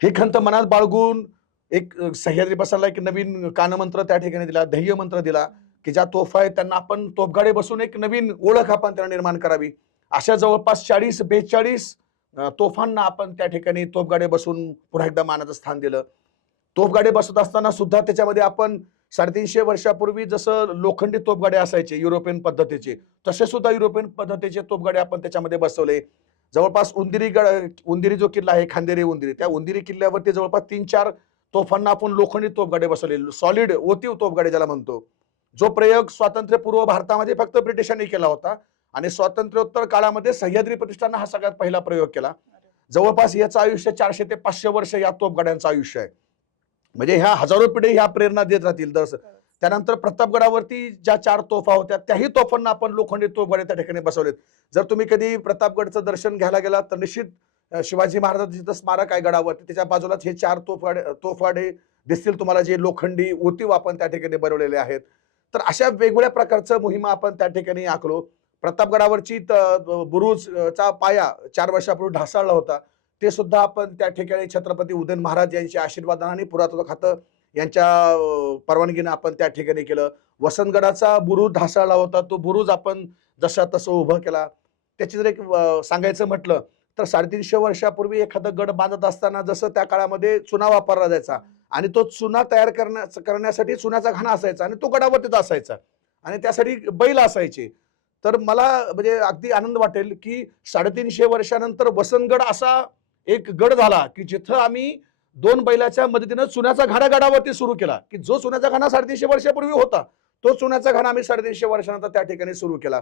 ही खंत मनात बाळगून एक सह्याद्री प्रतिष्ठानला एक नवीन कानमंत्र त्या ठिकाणी दिला, ध्येय मंत्र दिला की ज्या तोफा आहेत त्यांना आपण तोफगाडे बसून एक नवीन ओळख आपण त्यांना निर्माण करावी. अशा जवळपास 40-42 तोफांना आपण त्या ठिकाणी तोफगाडे बसून पुन्हा एकदा मानाचं स्थान दिलं. तोफगाडे बसत असताना सुद्धा त्याच्यामध्ये आपण 350 वर्षापूर्वी जसं लोखंडी तोफगाडे असायचे युरोपियन पद्धतीचे, तसे सुद्धा युरोपियन पद्धतीचे तोफगाडे आपण त्याच्यामध्ये बसवले. जवळपास उंदिरी जो किल्ला आहे, खांदेरी उंदिरी, त्या उंदिरी किल्ल्यावरती जवळपास 3-4 तोफांना आपण लोखंडी तोफगाडे बसवले, सॉलिड ओतीव तोफगाडे ज्याला म्हणतो. जो प्रयोग स्वातंत्र्यपूर्व भारतामध्ये फक्त ब्रिटिशांनी केला होता आणि स्वातंत्र्योत्तर काळामध्ये सह्याद्री प्रतिष्ठानं हा सगळ्यात पहिला प्रयोग केला. जवळपास याचं आयुष्य 400 ते 500 वर्ष या तोफगाड्यांचं आयुष्य आहे. म्हणजे ह्या हजारो पिढी ह्या प्रेरणा देत राहतील. त्यानंतर प्रतापगडावरती ज्या 4 तोफा होत्या त्याही तोफांना आपण लोखंडी तोफगडे त्या ठिकाणी बसवलेत. जर तुम्ही कधी प्रतापगडचं दर्शन घ्यायला गेलात तर निश्चित शिवाजी महाराजांचं जिथं स्मारक आहे गडावरती त्याच्या बाजूलाच हे 4 तोफवाडे दिसतील तुम्हाला, जे लोखंडी ओतीव आपण त्या ठिकाणी बनवलेले आहेत. तर अशा वेगवेगळ्या प्रकारचं मोहिमा आपण त्या ठिकाणी आखलो. प्रतापगडावरची बुरुजचा पाया 4 वर्षापूर्वी ढासळला होता, ते सुद्धा आपण त्या ठिकाणी छत्रपती उदयन महाराज यांच्या आशीर्वादाने आणि पुरातत्व खातं यांच्या परवानगीने आपण त्या ठिकाणी केलं. वसंतगडाचा बुरुज ढासळला होता, तो बुरुज आपण जसा तसं उभं केला. त्याची जर एक सांगायचं म्हटलं तर 350 वर्षापूर्वी एखादा गड बांधत असताना जसं त्या काळामध्ये चुना वापरला जायचा आणि तो चुना तयार करण्यासाठी चुन्याचा घाणा असायचा आणि तो गडावरतीच असायचा आणि त्यासाठी बैल असायचे. तर मला म्हणजे अगदी आनंद वाटेल की 350 वर्षानंतर वसंतगड असा एक गड झाला की जिथं आम्ही 2 बैलाच्या मदतीनं चुन्याचा घाणा गडावरती सुरू केला, की जो चुन्याचा घाणा 350 वर्षापूर्वी होता तो चुन्याचा घाणा आम्ही 350 वर्षानंतर त्या ठिकाणी सुरू केला.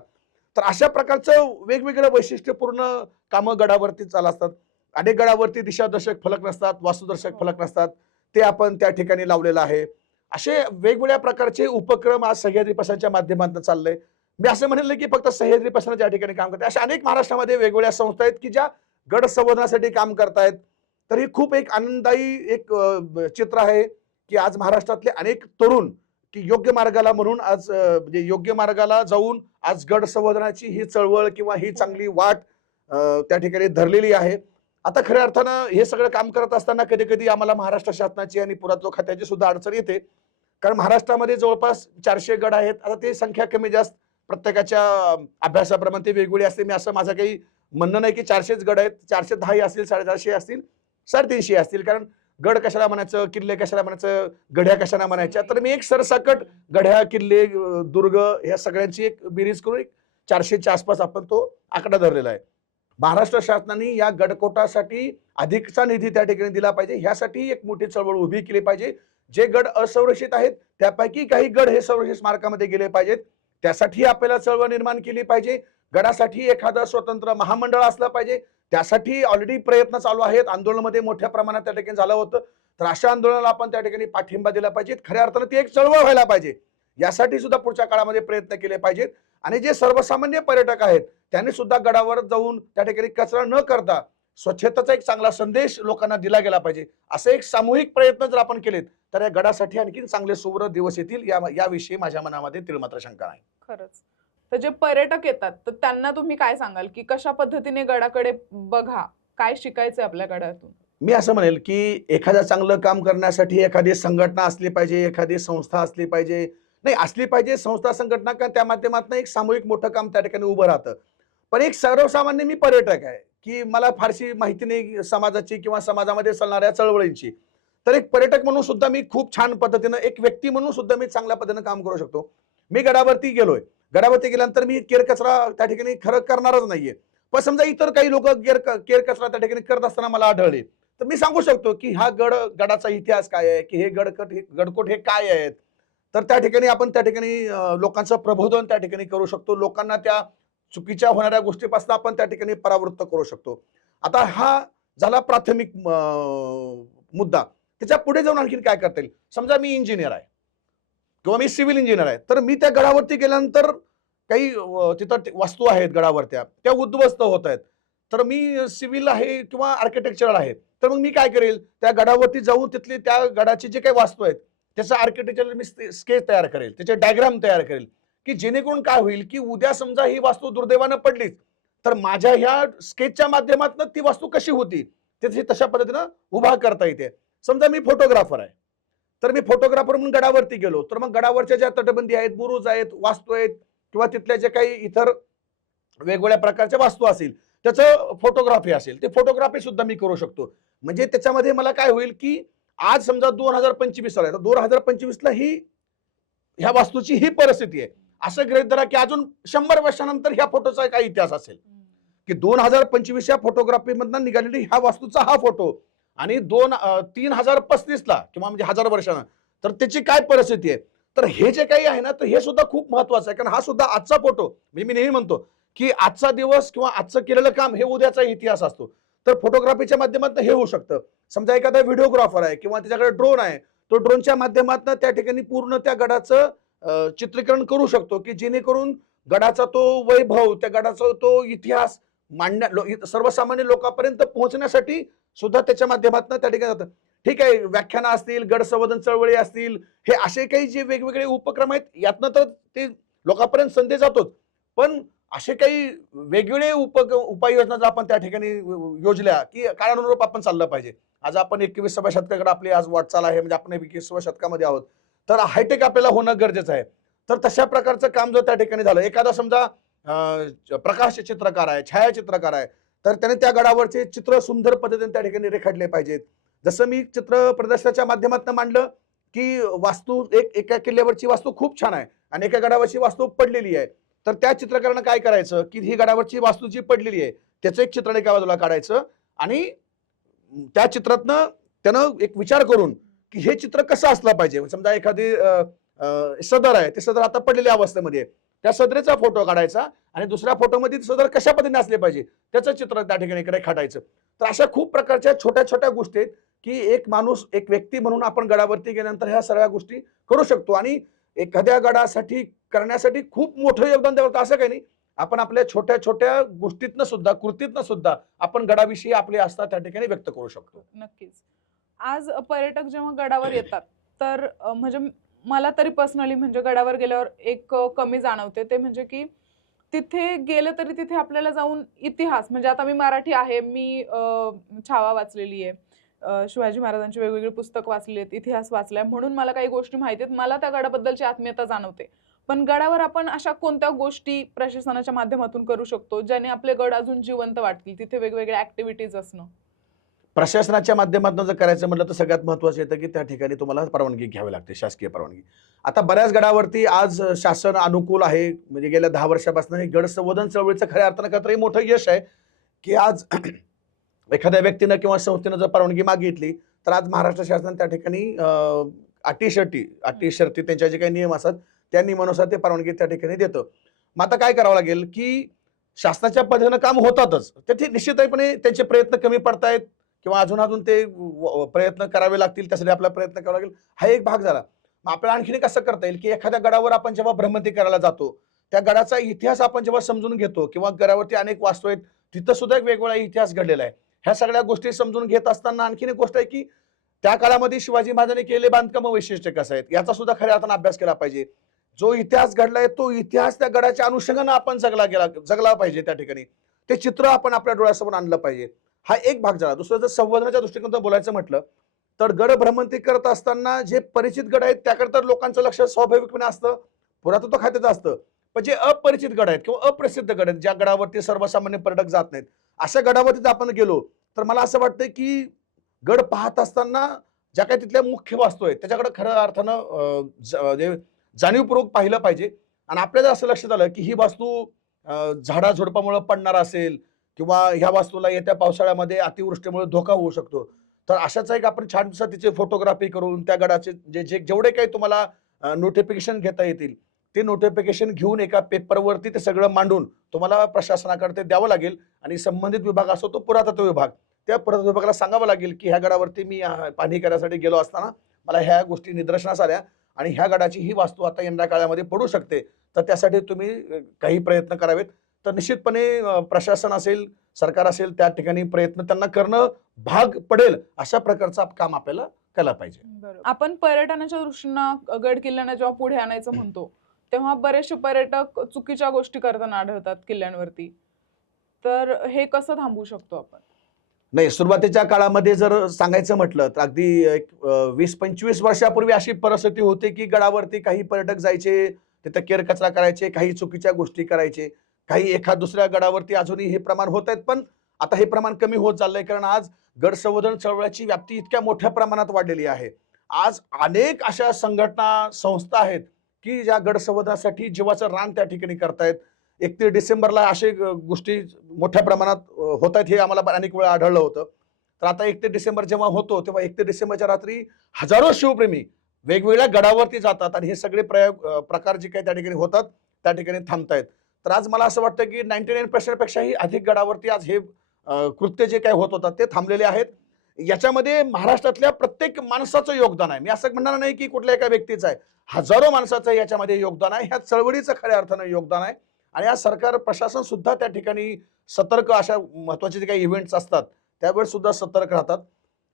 तर अशा प्रकारचं वेगवेगळं वैशिष्ट्यपूर्ण कामं गडावरती चालू असतात. अनेक गडावरती दिशादर्शक फलक नसतात, वास्तुदर्शक फलक नसतात, ते आपण त्या ठिकाणी लावलेलं आहे. असे वेगवेगळ्या प्रकारचे उपक्रम आज सह्याद्री प्रसारच्या माध्यमातून चाललंय. मी असं म्हणेल की फक्त सह्याद्री प्रसार ज्या ठिकाणी काम करते अशा अनेक महाराष्ट्रामध्ये वेगवेगळ्या संस्था आहेत की ज्या गड संवर्धनासाठी काम करतायत. तर ही खूप एक आनंददायी एक चित्र आहे की आज महाराष्ट्रातले अनेक तरुण की योग्य मार्गाला म्हणून आज म्हणजे योग्य मार्गाला जाऊन आज गड संवर्धनाची ही चळवळ किंवा ही चांगली वाट त्या ठिकाणी धरलेली आहे. आता खऱ्या अर्थानं हे सगळं काम करत असताना कधी कधी आम्हाला महाराष्ट्र शासनाची आणि पुरातत्व खात्याची सुद्धा अडचण येते, कारण महाराष्ट्रामध्ये जवळपास 400 गड आहेत. आता ते संख्या कमी जास्त प्रत्येकाच्या अभ्यासाप्रमाणे ते वेगवेगळी असते. मी असं माझं काही म्हणणं नाही की 400च गड आहेत, 410 असतील, 450 असतील, 350 असतील, कारण गड कशाला म्हणायचं, किल्ले कशाला म्हणायचं, गढ्या कशाला म्हणायच्या. तर मी एक सरसकट गढ्या, किल्ले, दुर्ग ह्या सगळ्यांची एक बेरीज करून एक 400च्या आसपास आपण तो आकडा धरलेला आहे. महाराष्ट्र शासनाने या गडकोटासाठी अधिकचा निधी त्या ठिकाणी दिला पाहिजे, ह्यासाठी एक मोठी चळवळ उभी केली पाहिजे. जे गड असंरक्षित आहेत त्यापैकी काही गड हे संरक्षित स्मारकामध्ये गेले पाहिजेत, त्यासाठी आपल्याला चळवळ निर्माण केली पाहिजे. गडासाठी एखादं स्वतंत्र महामंडळ असलं पाहिजे, त्यासाठी ऑलरेडी प्रयत्न चालू आहेत. आंदोलनामध्ये मोठ्या प्रमाणात त्या ठिकाणी झालं होतं. तर अशा आंदोलनाला आपण त्या ठिकाणी पाठिंबा दिला पाहिजे. खऱ्या अर्थानं ती एक चळवळ व्हायला पाहिजे, यासाठी सुद्धा पुढच्या काळामध्ये प्रयत्न केले पाहिजेत. आणि जे सर्वसामान्य पर्यटक आहेत त्यांनी सुद्धा गडावर जाऊन त्या ठिकाणी कचरा न करता स्वच्छतेचा एक चांगला संदेश लोकांना दिला गेला पाहिजे. असे एक सामूहिक प्रयत्न जर आपण केलेत तर या गडासाठी आणखी चांगले सुवर्ण दिवस येतील, याविषयी माझ्या मनामध्ये तिळमात्र शंका नाही. खरंच. तर जे पर्यटक येतात तर त्यांना तुम्ही काय सांगाल की कशा पद्धतीने गडाकडे बघा, काय शिकायचंय आपल्या गडातून? मी असं म्हणेल की एखादं चांगलं काम करण्यासाठी एखादी संघटना असली पाहिजे, एखादी संस्था असली पाहिजे. नाही, असली पाहिजे संस्था, संघटना, का त्या माध्यमातून एक सामूहिक मोठं काम त्या ठिकाणी उभं राहतं. पण एक सर्वसामान्य मी पर्यटक आहे की मला फारशी माहिती नाही समाजाची किंवा समाजामध्ये चालणाऱ्या चळवळींची. तर एक पर्यटक म्हणून सुद्धा मी खूप छान पद्धतीनं, एक व्यक्ती म्हणून सुद्धा मी चांगल्या पद्धतीनं काम करू शकतो. मी गडावरती गेलोय, गडावरती गेल्यानंतर मी केर कचरा त्या ठिकाणी खरं करणारच नाहीये. पण समजा इतर काही लोक केर कचरा त्या ठिकाणी करत असताना मला आढळले, तर मी सांगू शकतो की हा गडाचा इतिहास काय आहे, की हे गडकोट हे काय आहेत. तर त्या ठिकाणी आपण त्या ठिकाणी लोकांचं प्रबोधन त्या ठिकाणी करू शकतो. लोकांना त्या चुकीच्या होणाऱ्या गोष्टीपासून आपण त्या ठिकाणी परावृत्त करू शकतो. आता हा झाला प्राथमिक मुद्दा. त्याच्या पुढे जाऊन आणखी काय करता येईल? समजा मी इंजिनियर आहे किंवा मी सिव्हिल इंजिनियर आहे, तर मी त्या गडावरती गेल्यानंतर काही तिथं वास्तू आहेत गडावरत्या, त्या उद्ध्वस्त होत आहेत. तर मी सिव्हिल आहे किंवा आर्किटेक्चरल आहे, तर मग मी काय करेल, त्या गडावरती जाऊन तिथले त्या गडाची जे काही वास्तू आहेत त्याचं आर्किटेक्चरल मी स्केच तयार करेल, त्याचे डायग्राम तयार करेल, की जेणेकरून काय होईल की उद्या समजा ही वास्तू दुर्दैवानं पडलीच तर माझ्या ह्या स्केचच्या माध्यमातून ती वास्तू कशी होती त्याची तशा पद्धतीनं उभा करता येते. समजा मी फोटोग्राफर आहे, तर मी फोटोग्राफर म्हणून गडावरती गेलो, तर मग गडावरच्या ज्या तटबंदी आहेत, बुरुज आहेत, वास्तू आहेत किंवा तिथल्या जे काही इतर वेगवेगळ्या प्रकारच्या वास्तू असतील त्याचं फोटोग्राफी असेल, ते फोटोग्राफी सुद्धा मी करू शकतो. म्हणजे त्याच्यामध्ये मला काय होईल की आज समजा 2025 आहे, तर 2025ला ही ह्या वास्तूची ही परिस्थिती आहे, असं गृहीत धरा की अजून 100 वर्षानंतर ह्या फोटोचा काय इतिहास असेल की 2025 या फोटोग्राफी मधनं निघालेली ह्या वास्तूचा हा फोटो आणि 3035ला किंवा म्हणजे 1000 वर्षानं तर त्याची काय परिस्थिती आहे. तर हे जे काही आहे ना, तर हे सुद्धा खूप महत्वाचं आहे, कारण हा सुद्धा आजचा फोटो, म्हणजे मी नेहमी म्हणतो की आजचा दिवस किंवा आजचं केलेलं काम हे उद्याचा इतिहास असतो. तर फोटोग्राफीच्या माध्यमातून हे होऊ शकतं. समजा एखादा व्हिडिओग्राफर आहे किंवा त्याच्याकडे ड्रोन आहे, तो ड्रोनच्या माध्यमातून त्या ठिकाणी पूर्ण त्या गडाचं चित्रीकरण करू शकतो, की जेणेकरून गडाचा तो वैभव, त्या गडाचा तो इतिहास सर्वसामान्य लोकांपर्यंत पोहोचण्यासाठी सुद्धा त्याच्या माध्यमातून त्या ठिकाणी जातं. ठीक आहे, व्याख्यानं असतील, गड संवर्धन चळवळी असतील, हे असे काही जे वेगवेगळे उपक्रम आहेत, यातनं तर ते लोकांपर्यंत संदेश जातोच. पण असे काही वेगवेगळे उपाययोजना जर आपण त्या ठिकाणी योजल्या, की काळानुरूप आपण चाललं पाहिजे. आज आपण 21व्या शतकाकडे आपली आज वाटचाल आहे, म्हणजे आपण 21व्या शतकामध्ये आहोत. तर हायटेक आपल्याला होणं गरजेचं आहे. तर तशा प्रकारचं काम जर त्या ठिकाणी झालं, एखादा समजा प्रकाश चित्रकार आहे, छायाचित्रकार आहे, तर त्याने त्या गडावरचे चित्र सुंदर पद्धतीने त्या ठिकाणी रेखाटले पाहिजेत. जसं मी चित्र प्रदर्शनाच्या माध्यमातून मांडलं, की वास्तू एका किल्ल्यावरची वास्तू खूप छान आहे आणि एका गडावरची वास्तू पडलेली आहे. तर त्या चित्रकारानं काय करायचं, की ही गडावरची वास्तू जी पडलेली आहे त्याचं एक चित्रण एका बाजूला काढायचं आणि त्या चित्रातनं त्यानं एक विचार करून की हे चित्र कसं असलं पाहिजे. समजा एखादी सदर आहे, ते सदर आता पडलेल्या अवस्थेमध्ये आहे, त्या सदरेचा फोटो काढायचा आणि दुसऱ्या फोटोमध्ये सदर कशा पद्धतीने असले पाहिजे त्याचं चित्र त्या ठिकाणी रेखाटायचं. तर अशा खूप प्रकारच्या छोट्या छोट्या गोष्टी आहेत, की एक माणूस, एक व्यक्ती म्हणून आपण गडावरती गेल्यानंतर ह्या सगळ्या गोष्टी करू शकतो. आणि एखाद्या गडासाठी करण्यासाठी खूप मोठं योगदान द्यावं असं काही नाही. आपण आपल्या छोट्या छोट्या गोष्टीतनं सुद्धा, कृतीतनं सुद्धा आपण गडाविषयी आपली आस्था त्या ठिकाणी व्यक्त करू शकतो. नक्कीच. आज पर्यटक जेव्हा गडावर येतात, तर म्हणजे मला तरी पर्सनली म्हणजे गडावर गेल्यावर एक कमी जाणवते, ते म्हणजे की तिथे गेलं तरी तिथे आपल्याला जाऊन इतिहास, म्हणजे आता मी मराठी आहे, मी छावा वाचलेली आहे, शिवाजी महाराजांची वेगवेगळी पुस्तक वाचली आहेत, इतिहास वाचलाय, म्हणून मला काही गोष्टी माहिती आहेत, मला त्या गडाबद्दलची आत्मीयता जाणवते. पण गडावर आपण अशा कोणत्या गोष्टी प्रशासनाच्या माध्यमातून करू शकतो ज्याने आपले गड अजून जिवंत वाटतील, तिथे वेगवेगळ्या ऍक्टिव्हिटीज असणं? प्रशासनाच्या माध्यमातून जर करायचं म्हटलं तर सगळ्यात महत्त्वाचं येतं की त्या ठिकाणी तुम्हाला परवानगी घ्यावी लागते, शासकीय परवानगी. आता बऱ्याच गडावरती आज शासन अनुकूल आहे. म्हणजे गेल्या 10 वर्षापासून हे गड संवर्धन चळवळीचं खऱ्या अर्थानं खरं मोठं यश आहे, की आज एखाद्या व्यक्तीनं किंवा संस्थेनं जर परवानगी मागितली तर आज महाराष्ट्र शासन त्या ठिकाणी अटी शर्ती त्यांच्या जे काही नियम असतात त्या नियमानुसार ते परवानगी त्या ठिकाणी देतं. मग आता काय करावं लागेल, की शासनाच्या पद्धतीनं काम होतातच, ते निश्चितपणे त्यांचे प्रयत्न कमी पडतायत किंवा अजून ते प्रयत्न करावे लागतील, त्यासाठी आपला प्रयत्न करावा लागेल, हा एक भाग झाला. मग आपल्याला आणखीन कसं करता येईल, की एखाद्या गडावर आपण जेव्हा भ्रमंती करायला जातो, त्या गडाचा इतिहास आपण जेव्हा समजून घेतो, किंवा गडावरती अनेक वास्तू आहेत, तिथं सुद्धा एक वेगवेगळा इतिहास घडलेला आहे. ह्या सगळ्या गोष्टी समजून घेत असताना आणखीन एक गोष्ट आहे, की त्या काळामध्ये शिवाजी महाराजांनी केलेले बांधकाम वैशिष्ट्य कसं आहेत याचा सुद्धा खऱ्या अर्थानं अभ्यास केला पाहिजे. जो इतिहास घडलाय तो इतिहास त्या गडाच्या अनुषंगानं आपण जगला पाहिजे. त्या ठिकाणी ते चित्र आपण आपल्या डोळ्यासमोर आणलं पाहिजे. हा एक भाग झाला. दुसरं, जर संवर्धनाच्या दृष्टिकोनातून बोलायचं म्हटलं तर गड भ्रमंती करत असताना जे परिचित गड आहेत त्याकडे तर लोकांचं लक्ष स्वाभाविकपणे असतं, पुरातत्व खात्याचं असतं. पण जे अपरिचित गड आहेत किंवा अप्रसिद्ध गड आहेत, ज्या गडावरती सर्वसामान्य पर्यटक जात नाहीत, अशा गडावरती जर आपण गेलो तर मला असं वाटतं की गड पाहत असताना ज्या काही तिथल्या मुख्य वास्तू आहेत त्याच्याकडे खऱ्या अर्थानं जाणीवपूर्वक पाहिलं पाहिजे. आणि आपल्याला असं लक्षात आलं की ही वास्तू झाडाझुडपामुळे पडणार असेल किंवा ह्या वास्तूला येत्या पावसाळ्यामध्ये अतिवृष्टीमुळे धोका होऊ शकतो, तर अशाच एक आपण छान तिचे फोटोग्राफी करून त्या गडाचे जेवढे काही तुम्हाला नोटिफिकेशन घेता येतील ते नोटिफिकेशन घेऊन एका पेपरवरती ते सगळं मांडून तुम्हाला प्रशासनाकडे ते द्यावं लागेल. आणि संबंधित विभाग असतो तो पुरातत्व विभाग, त्या पुरातत्व विभागाला सांगावं लागेल की ह्या गडावरती मी पाहणी करण्यासाठी गेलो असताना मला ह्या गोष्टी निदर्शनास आल्या आणि ह्या गडाची ही वास्तू आता यंदा काळामध्ये पडू शकते, तर त्यासाठी तुम्ही काही प्रयत्न करावेत. तर निश्चितपणे प्रशासन असेल, सरकार असेल, त्या ठिकाणी प्रयत्न त्यांना करणं भाग पडेल अशा प्रकारचं काम आपल्याला केलं पाहिजे. बरोबर. आपण पर्यटनाच्या दृष्टीनं गड किल्ल्यांना जेव्हा पुढे आणायचं म्हणतो तेव्हा बरेचसे पर्यटक चुकीच्या गोष्टी करताना आढळतात किल्ल्यांवरती, तर हे कसं थांबवू शकतो आपण? नाही, सुरुवातीच्या काळामध्ये जर सांगायचं म्हटलं तर अगदी एक 20-25 वर्षापूर्वी अशी परिस्थिती होती की गडावरती काही पर्यटक जायचे, तिथे केरकचरा करायचे, काही चुकीच्या गोष्टी करायचे, काही एखाद दुसऱ्या गडावरती अजूनही हे प्रमाण होत आहेत. पण आता हे प्रमाण कमी होत चाललंय, कारण आज गड संवर्धन चळवळीची व्याप्ती इतक्या मोठ्या प्रमाणात वाढलेली आहे. आज अनेक अशा संघटना, संस्था आहेत की ज्या गड संवर्धनासाठी जीवाचं रान त्या ठिकाणी करतायत. 31 डिसेंबरला असे गोष्टी मोठ्या प्रमाणात होत आहेत, हे आम्हाला अनेक वेळा आढळलं होतं. तर आता 31 डिसेंबर जेव्हा होतो तेव्हा 31 डिसेंबरच्या रात्री हजारो शिवप्रेमी वेगवेगळ्या गडावरती जातात आणि हे सगळे प्रकार जे काही त्या ठिकाणी होतात त्या ठिकाणी थांबतायत. तर आज मला असं वाटतं की 99% पेक्षाही अधिक गडावरती आज हे कृत्य जे काही होत होतात ते थांबलेले आहेत. याच्यामध्ये महाराष्ट्रातल्या प्रत्येक माणसाचं योगदान आहे. मी असं म्हणणार नाही की कुठल्या एका व्यक्तीचं आहे, हजारो माणसाचं याच्यामध्ये योगदान आहे. ह्या चळवळीचं खऱ्या अर्थानं योगदान आहे. आणि आज सरकार प्रशासन सुद्धा त्या ठिकाणी सतर्क, अशा महत्वाचे जे काही इव्हेंट्स असतात त्यावेळेस सुद्धा सतर्क राहतात.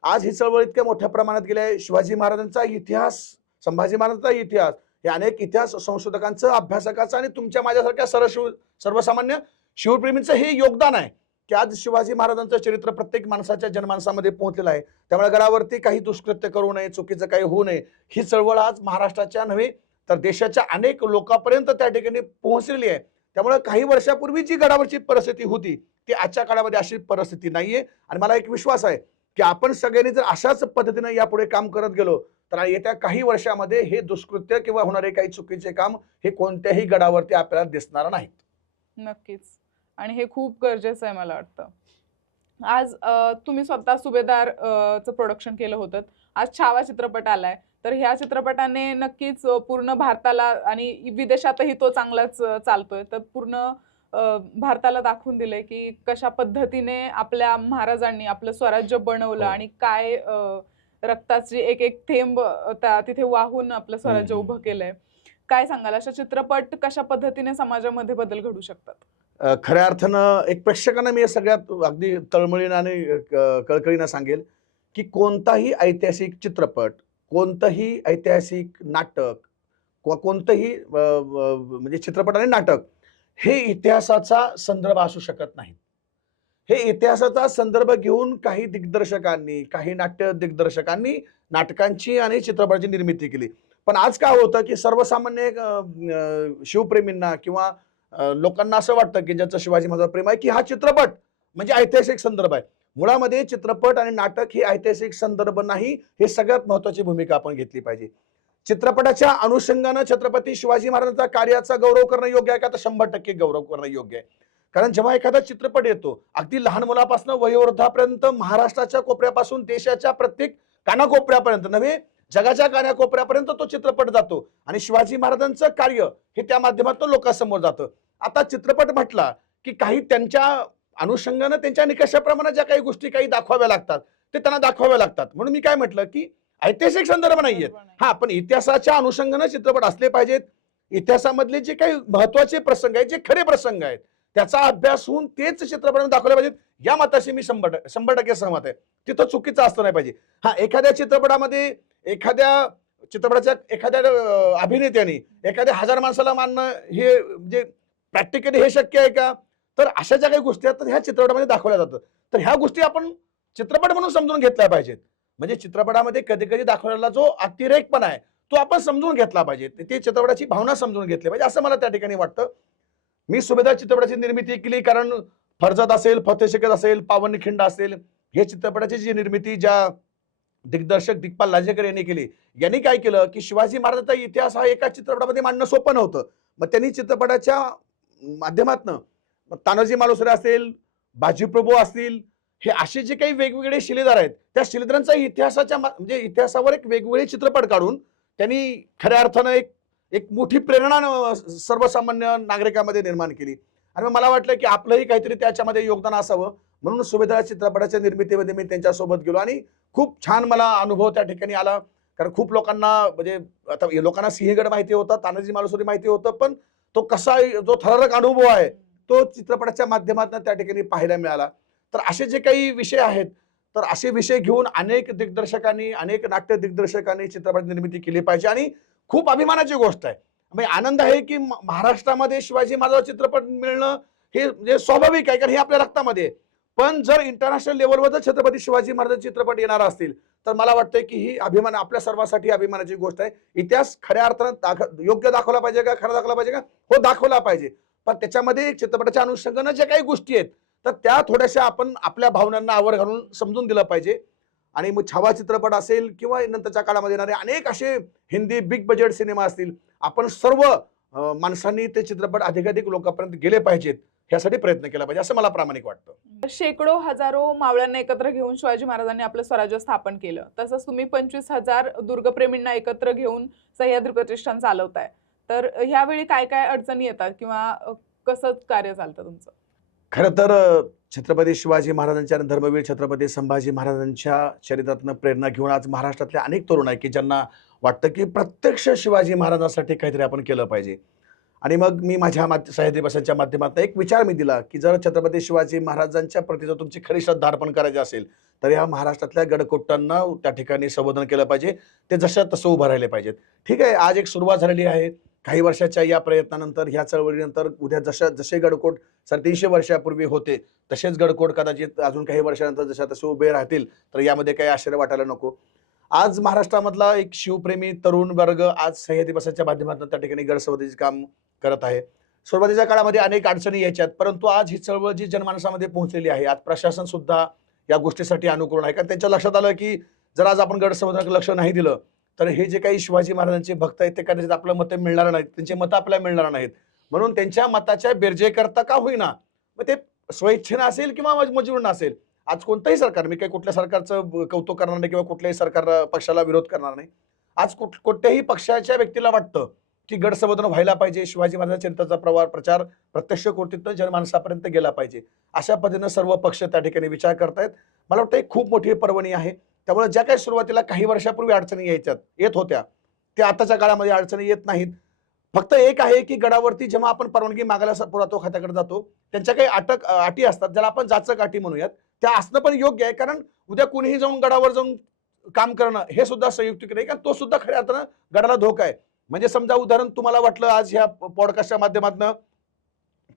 आज ही चळवळ इतक्या मोठ्या प्रमाणात गेली आहे. शिवाजी महाराजांचा इतिहास, संभाजी महाराजांचा इतिहास हे अनेक इतिहास संशोधकांचं, अभ्यासकाचं आणि तुमच्या माझ्यासारख्या सर्वसामान्य शिवप्रेमींचं हे योगदान आहे की आज शिवाजी महाराजांचं चरित्र प्रत्येक माणसाच्या जनमानसामध्ये पोहोचलेलं आहे. त्यामुळे गडावरती काही दुष्कृत्य करू नये, चुकीचं काही होऊ नये, ही चळवळ आज महाराष्ट्राच्या नव्हे तर देशाच्या अनेक लोकांपर्यंत त्या ठिकाणी पोहोचलेली आहे. त्यामुळे काही वर्षापूर्वी जी गडावरची परिस्थिती होती ती आजच्या काळामध्ये अशी परिस्थिती नाहीये. आणि मला एक विश्वास आहे की आपण सगळ्यांनी जर अशाच पद्धतीने यापुढे काम करत गेलो तर येत्या काही वर्षामध्ये हे दुष्कृत्य किंवा होणारे काही चुकीचे काम हे कोणत्याही गडावरती आपल्याला दिसणार नाहीत. नक्कीच. आणि हे खूप गरजेचं आहे मला वाटतं. आज तुम्ही स्वतः सुभेदार चं प्रोडक्शन केलं होतं. आज छावा चित्रपट आलाय, तर ह्या चित्रपटाने नक्कीच पूर्ण भारताला आणि विदेशातही तो चांगलाच चालतोय. तर पूर्ण भारताला दाखवून दिलंय की कशा पद्धतीने आपल्या महाराजांनी आपलं स्वराज्य बनवलं आणि काय रक्ताची एक एक थेंब तिथे वाहून आपलं स्वराज्य उभं केलंय. काय सांगाल, अशा चित्रपट कशा पद्धतीने समाजामध्ये बदल घडू शकतात? खऱ्या अर्थानं एक प्रेक्षकांना मी सगळ्यात अगदी तळमळीनं आणि कळकळीनं सांगेल की कोणताही ऐतिहासिक चित्रपट, कोणतंही ऐतिहासिक नाटक किंवा कोणतंही म्हणजे चित्रपट आणि नाटक हे इतिहासाचा संदर्भ असू शकत नाही. हे इतिहासाचा संदर्भ घेऊन काही दिग्दर्शकांनी, काही नाट्य दिग्दर्शकांनी नाटकांची आणि चित्रपटाची निर्मिती केली. पण आज काय होतं की सर्वसामान्य शिवप्रेमींना किंवा लोकांना असं वाटतं की ज्याचं शिवाजी महाराजांवर प्रेम आहे की हा चित्रपट म्हणजे ऐतिहासिक संदर्भ आहे. मुळामध्ये चित्रपट आणि नाटक हे ऐतिहासिक संदर्भ नाही, हे सगळ्यात महत्वाची भूमिका आपण घेतली पाहिजे. चित्रपटाच्या अनुषंगानं छत्रपती शिवाजी महाराजांचा कार्याचा गौरव करणं योग्य आहे का? तर 100% गौरव करणं योग्य आहे. कारण जेव्हा एखादा चित्रपट येतो अगदी लहान मुलापासून वयोवृद्धापर्यंत, महाराष्ट्राच्या कोपऱ्यापासून देशाच्या प्रत्येक कानाकोपऱ्यापर्यंत नव्हे जगाच्या कानाकोपऱ्यापर्यंत तो चित्रपट जातो आणि शिवाजी महाराजांचं कार्य हे त्या माध्यमातून लोकांसमोर जातं. आता चित्रपट म्हटला की काही त्यांच्या अनुषंगानं, त्यांच्या निकषाप्रमाणे ज्या काही गोष्टी काही दाखवाव्या लागतात ते त्यांना दाखवाव्या लागतात. म्हणून मी काय म्हटलं की ऐतिहासिक संदर्भ नाहीयेत, हा पण इतिहासाच्या अनुषंगानं चित्रपट असले पाहिजेत. इतिहासामधले जे काही महत्वाचे प्रसंग आहेत, जे खरे प्रसंग आहेत त्याचा अभ्यास होऊन तेच चित्रपटाने दाखवले पाहिजेत. या मताशी मी 100% सहमत आहे. तिथं चुकीचं असलं नाही पाहिजे. हा, एखाद्या चित्रपटामध्ये एखाद्या चित्रपटाच्या एखाद्या अभिनेत्याने एखाद्या 1000 माणसाला मानणं हे म्हणजे प्रॅक्टिकली हे शक्य आहे का? तर अशा ज्या काही गोष्टी आहेत ह्या चित्रपटामध्ये दाखवल्या जातात. तर ह्या गोष्टी आपण चित्रपट म्हणून समजून घेतल्या पाहिजेत. म्हणजे चित्रपटामध्ये कधी कधी दाखवलेला जो अतिरेकपणा आहे तो आपण समजून घेतला पाहिजे, ते चित्रपटाची भावना समजून घेतली पाहिजे असं मला त्या ठिकाणी वाटतं. मी सुभेदार चित्रपटाची निर्मिती केली कारण फरजत असेल, फतेशकत असेल, पावनखिंड असेल, हे चित्रपटाची जी निर्मिती ज्या दिग्दर्शक दिग्पाल लांजेकर यांनी केली, यांनी काय केलं की शिवाजी महाराजांचा इतिहास हा एका चित्रपटामध्ये मांडणं सोपं नव्हतं. मग त्यांनी चित्रपटाच्या माध्यमातून तानाजी मालुसरे असेल, बाजीप्रभू असतील, हे असे जे काही वेगवेगळे शिलेदार आहेत त्या शिलेदारांचा इतिहासाच्या म्हणजे इतिहासावर एक वेगवेगळे चित्रपट काढून त्यांनी खऱ्या अर्थानं एक मोठी प्रेरणा सर्वसामान्य नागरिकांमध्ये निर्माण केली. आणि मला वाटलं की आपलंही काहीतरी त्याच्यामध्ये योगदान असावं, म्हणून सुभेदार चित्रपटाच्या निर्मितीमध्ये मी त्यांच्यासोबत गेलो आणि खूप छान मला अनुभव त्या ठिकाणी आला. कारण खूप लोकांना म्हणजे आता लोकांना सिंहगड माहिती होता, तानाजी मालुसरे माहिती होतं, पण तो कसा जो थरारक अनुभव आहे तो चित्रपटाच्या माध्यमातून त्या ठिकाणी पाहायला मिळाला. तर असे जे काही विषय आहेत तर असे विषय घेऊन अनेक दिग्दर्शकांनी, अनेक नाट्य दिग्दर्शकांनी चित्रपट निर्मिती केली पाहिजे. आणि खूप अभिमानाची गोष्ट आहे, म्हणजे आनंद आहे की महाराष्ट्रामध्ये शिवाजी महाराज चित्रपट मिळणं हे म्हणजे स्वाभाविक आहे, कारण हे आपल्या रक्तामध्ये. पण जर इंटरनॅशनल लेवलवर जर छत्रपती शिवाजी महाराज चित्रपट येणार असतील तर मला वाटतंय की ही अभिमान आपल्या सर्वांसाठी अभिमानाची गोष्ट आहे. इतिहास खऱ्या अर्थानं योग्य दाखवला पाहिजे का, खरा दाखवला पाहिजे का? हो, दाखवला पाहिजे. पण त्याच्यामध्ये चित्रपटाच्या अनुषंगानं ज्या काही गोष्टी आहेत तर त्या थोड्याशा आपण आपल्या भावनांना आवर घालून समजून दिलं पाहिजे. आणि मग छावा चित्रपट असेल किंवा नंतरच्या काळामध्ये येणारे अनेक असे हिंदी बिग बजेट सिनेमा असतील, आपण सर्व माणसांनी ते चित्रपट अधिकाधिक लोकांपर्यंत गेले पाहिजेत यासाठी प्रयत्न केला पाहिजे असं मला प्रामाणिक वाटतं. शेकडो हजारो मावळ्यांना एकत्र घेऊन शिवाजी महाराजांनी आपलं स्वराज्य स्थापन केलं. तसंच तुम्ही 25,000 दुर्गप्रेमींना एकत्र घेऊन सह्याद्री प्रतिष्ठान चालवताय. तर ह्यावेळी काय काय अडचणी येतात किंवा कसं कार्य चालतं तुमचं? खरं तर छत्रपती शिवाजी महाराजांच्या आणि धर्मवीर छत्रपती संभाजी महाराजांच्या चरित्रातनं प्रेरणा घेऊन आज महाराष्ट्रातले अनेक तरुण आहे की ज्यांना वाटतं की प्रत्यक्ष शिवाजी महाराजांसाठी काहीतरी आपण केलं पाहिजे. आणि मग मी माझ्या सह्याद्री भाषांच्या माध्यमातून एक विचार मी दिला की जर छत्रपती शिवाजी महाराजांच्या प्रती जर तुमची खरी श्रद्धा अर्पण करायची असेल तर या महाराष्ट्रातल्या गडकोटांना त्या ठिकाणी संबोधन केलं पाहिजे. ते जशा तसं उभं राहिले पाहिजेत. ठीक आहे, आज एक सुरुवात झालेली आहे. काही वर्षाच्या या प्रयत्नानंतर, ह्या चळवळीनंतर उद्या जसे गडकोट 350 वर्षापूर्वी होते तसेच गडकोट कदाचित अजून काही वर्षानंतर जशा तसे उभे राहतील. तर यामध्ये काही आश्चर्य वाटायला नको. आज महाराष्ट्रामधला एक शिवप्रेमी तरुण वर्ग आज सह्याद्री बसाच्या माध्यमातून त्या ठिकाणी गडसंवर्धनाचे काम करत आहे. सुरुवातीच्या काळामध्ये अनेक अडचणी यायच्यात, परंतु आज ही चळवळ जी जनमानसामध्ये पोहोचलेली आहे, आज प्रशासन सुद्धा या गोष्टीसाठी अनुकूल आहे. कारण त्यांच्या लक्षात आलं की जर आज आपण गडसंवर्धनाकडे लक्ष नाही दिलं तर हे जे काही शिवाजी महाराजांचे भक्त आहेत ते कदाचित आपलं मतं मिळणार नाहीत, त्यांचे मतं आपल्याला मिळणार नाहीत. म्हणून त्यांच्या मताच्या बेरजेकरता का होईना, मग ते स्वेच्छेनं असेल किंवा मजबुरीनं असेल, आज कोणतंही सरकार, मी काही कुठल्या सरकारचं कौतुक करणार नाही किंवा कुठल्याही सरकार पक्षाला विरोध करणार नाही. आज कोणत्याही पक्षाच्या व्यक्तीला वाटतं की गडसंवर्धन व्हायला पाहिजे, शिवाजी महाराजांच्या चरित्राचा प्रचार प्रत्यक्ष कोटीतनं जनमानसापर्यंत गेला पाहिजे, अशा पद्धतीनं सर्व पक्ष त्या ठिकाणी विचार करतायत. मला वाटतं एक खूप मोठी पर्वणी आहे. त्यामुळे ज्या काही सुरुवातीला काही वर्षापूर्वी अडचणी येत होत्या त्या आताच्या काळामध्ये अडचणी येत नाहीत. फक्त एक आहे की गडावरती जेव्हा आपण परवानगी मागायला पुरातत्व खात्याकडे जातो त्यांच्या काही अटी असतात, ज्याला आपण जाचक अटी म्हणूयात, त्या असणं पण योग्य आहे. कारण उद्या कुणीही जाऊन गडावर जाऊन काम करणं हे सुद्धा संयुक्तिक नाही, कारण तो सुद्धा खऱ्या अर्थानं गडाला धोका आहे. म्हणजे समजा उदाहरण तुम्हाला वाटलं आज ह्या पॉडकास्टच्या माध्यमातून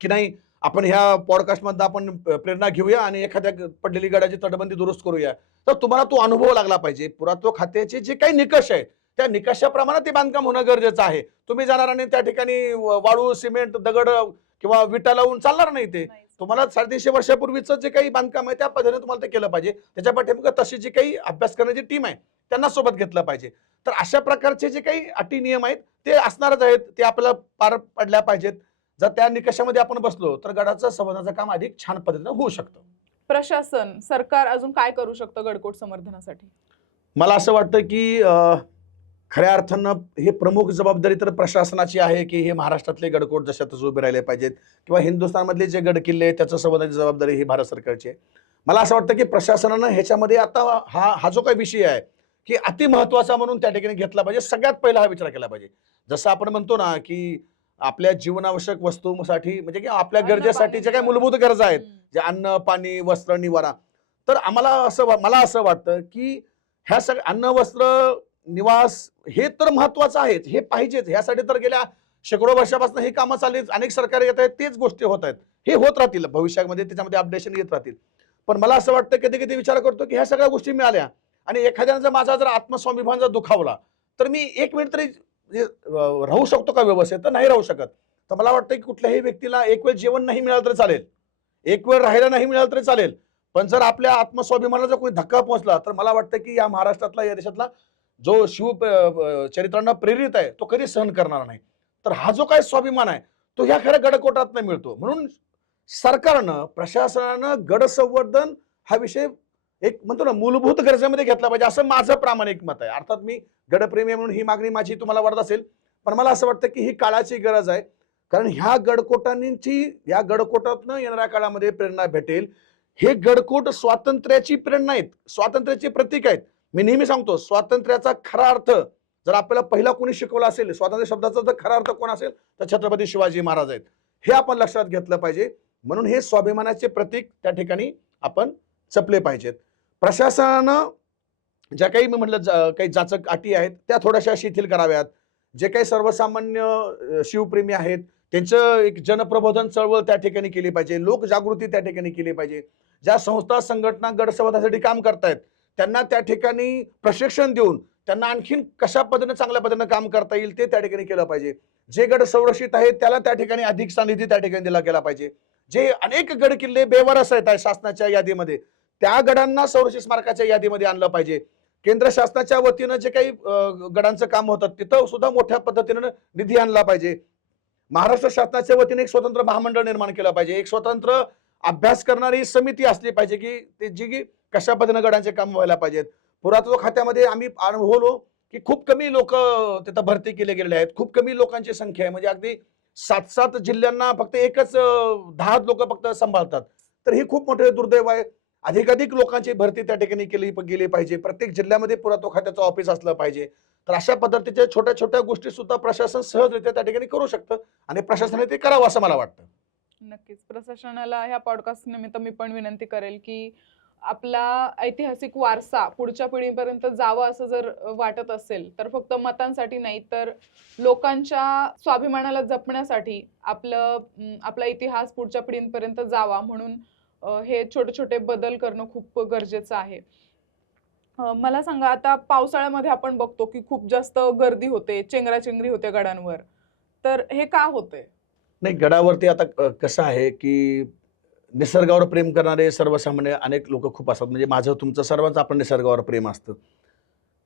की नाही आपण ह्या पॉडकास्टमधनं आपण प्रेरणा घेऊया आणि एखाद्या पडलेली गडाची तटबंदी दुरुस्त करूया, तर तुम्हाला तो अनुभव लागला पाहिजे. पुरातत्व खात्याचे जे काही निकष आहेत त्या निकषाप्रमाणे ते बांधकाम होणं गरजेचं आहे. तुम्ही जाणार आणि त्या ठिकाणी वाळू, सिमेंट, दगड किंवा विटा लावून चालणार नाही. ते तुम्हाला 350 वर्षापूर्वीचं जे काही बांधकाम आहे त्या पद्धतीने तुम्हाला ते केलं पाहिजे. त्याच्या पाठीमागे तशी जी काही अभ्यास करण्याची टीम आहे त्यांना सोबत घेतलं पाहिजे. तर अशा प्रकारचे जे काही अटी नियम आहेत ते असणारच आहेत, ते आपल्याला पार पडल्या पाहिजेत. जर त्या निकषामध्ये आपण बसलो तर गडाचं संवर्धनाचं काम अधिक छान पद्धतीने होऊ शकतं. प्रशासन, सरकार अजून काय करू शकतं गडकोट संवर्धनासाठी? मला असं वाटतं की खऱ्या अर्थानं हे प्रमुख जबाबदारी तर प्रशासनाची आहे की हे महाराष्ट्रातले गडकोट जशा तसे उभे राहिले पाहिजेत किंवा हिंदुस्थानमधले जे गडकिल्ले आहेत त्याचं संवर्धनाची जबाबदारी ही भारत सरकारची आहे. मला असं वाटतं की प्रशासनानं ह्याच्यामध्ये आता हा जो काही विषय आहे की अति महत्वाचा म्हणून त्या ठिकाणी घेतला पाहिजे. सगळ्यात पहिला हा विचार केला पाहिजे. जसं आपण म्हणतो ना की आपल्या जीवनावश्यक वस्तूंसाठी म्हणजे की आपल्या गरजेसाठी जे काही मूलभूत गरजा आहेत, जे अन्न, पाणी, वस्त्र, निवारा, तर मला असं वाटतं की ह्या सगळ्या अन्न, वस्त्र, निवास हे तर महत्वाचं आहे, हे पाहिजेच. ह्यासाठी तर गेल्या शेकडो वर्षापासून हे कामं चालली, अनेक सरकार येत आहेत, तेच गोष्टी होत आहेत, हे होत राहतील भविष्यामध्ये, त्याच्यामध्ये अपडेशन येत राहतील. पण मला असं वाटतं कधी कधी विचार करतो की ह्या सगळ्या गोष्टी मिळाल्या आणि एखाद्यानं जर माझा जर आत्मस्वाभिमान जर दुखावला तर मी एक मिनिट तरी राहू शकतो का व्यवस्थित? तर नाही राहू शकत. तर मला वाटतं की कुठल्याही व्यक्तीला एक वेळ जेवण नाही मिळालं तरी चालेल, एक वेळ राहायला नाही मिळालं तरी चालेल, पण जर आपल्या आत्मस्वाभिमानाला जर कोणी धक्का पोहोचला तर मला वाटतं की या महाराष्ट्रातला, या देशातला जो शिव चरित्रांना प्रेरित आहे तो कधी सहन करणार नाही. तर हा जो काय स्वाभिमान आहे तो ह्या खऱ्या गडकोटात मिळतो. म्हणून सरकारनं, प्रशासनानं गड संवर्धन हा विषय एक म्हणतो ना मूलभूत गरजेमध्ये घेतला पाहिजे, असं माझं प्रामाणिक मत आहे. अर्थात मी गडप्रेमी म्हणून ही मागणी माझी तुम्हाला वाटत असेल, पण मला असं वाटतं की ही काळाची गरज आहे. कारण ह्या गडकोटांची, या गडकोटातनं येणाऱ्या काळामध्ये प्रेरणा भेटेल. हे गडकोट स्वातंत्र्याची प्रेरणा आहेत, स्वातंत्र्याचे प्रतीक आहेत. मी नेहमी सांगतो स्वातंत्र्याचा खरा अर्थ जर आपल्याला पहिला कोणी शिकवला असेल, स्वातंत्र्य शब्दाचा जर खरा अर्थ कोण असेल तर छत्रपती शिवाजी महाराज आहेत. हे आपण लक्षात घेतलं पाहिजे. म्हणून हे स्वाभिमानाचे प्रतीक त्या ठिकाणी आपण जपले पाहिजेत. प्रशासनानं ज्या काही मी म्हटलं काही जाचक अटी आहेत त्या थोड्याशा शिथिल कराव्यात. जे काही सर्वसामान्य शिवप्रेमी आहेत त्यांचं एक जनप्रबोधन चळवळ त्या ठिकाणी केली पाहिजे, लोकजागृती त्या ठिकाणी केली पाहिजे. ज्या संस्था, संघटना गड संवर्धनासाठी काम करतायत त्यांना त्या ठिकाणी प्रशिक्षण देऊन त्यांना आणखीन कशा पद्धतीने चांगल्या पद्धतीने काम करता येईल ते त्या ठिकाणी केलं पाहिजे. जे गड संरक्षित आहेत त्याला त्या ठिकाणी अधिक सानिध्य त्या ठिकाणी दिला गेला पाहिजे. जे अनेक गड किल्ले बेवारस आहेत शासनाच्या यादीमध्ये त्या गडांना संरक्षित स्मारकाच्या यादीमध्ये आणलं पाहिजे. केंद्र शासनाच्या वतीनं जे काही गडांचं काम होतं तिथं सुद्धा मोठ्या पद्धतीनं निधी आणला पाहिजे. महाराष्ट्र शासनाच्या वतीने एक स्वतंत्र महामंडळ निर्माण केलं पाहिजे. एक स्वतंत्र अभ्यास करणारी समिती असली पाहिजे की ते जी कशा पद्धतीने गडांचे काम व्हायला पाहिजेत. पुरातत्व खात्यामध्ये आम्ही अनुभवलो की खूप कमी लोक तिथं भरती केले गेलेले आहेत, खूप कमी लोकांची संख्या आहे. म्हणजे अगदी 7 जिल्ह्यांना फक्त एकच 10 लोक फक्त सांभाळतात. तर हे खूप मोठे दुर्दैव आहे. अधिकाधिक लोकांची भरती त्या ठिकाणी गेली पाहिजे. प्रत्येक जिल्ह्यामध्ये पुरातत्व खात्याचं ऑफिस असलं पाहिजे. तर अशा पद्धतीच्या छोट्या छोट्या गोष्टी सुद्धा प्रशासन सहजरित्या त्या ठिकाणी करू शकतं आणि प्रशासनाने ते करावं असं मला वाटतं. नक्कीच प्रशासनाला ह्या पॉडकास्ट निमित्त मी पण विनंती करेल की आपला ऐतिहासिक वारसा पुढच्या पिढीपर्यंत जावं असं जर वाटत असेल तर फक्त मतांसाठी नाही तर लोकांच्या स्वाभिमानाला जपण्यासाठी आपला इतिहास पुढच्या पिढींपर्यंत जावा म्हणून हे छोटे छोटे बदल करणं खूप गरजेचं आहे. मला सांगा, आता पावसाळ्यामध्ये आपण बघतो की खूप जास्त गर्दी होते, चेंगराचेंगरी होते गडांवर, तर हे का होते? नाही, गडावरती आता कसं आहे की निसर्गावर प्रेम करणारे सर्वसामान्य अनेक लोक खूप असतात. म्हणजे माझं तुमचं सर्वांचं आपण निसर्गावर प्रेम असतं.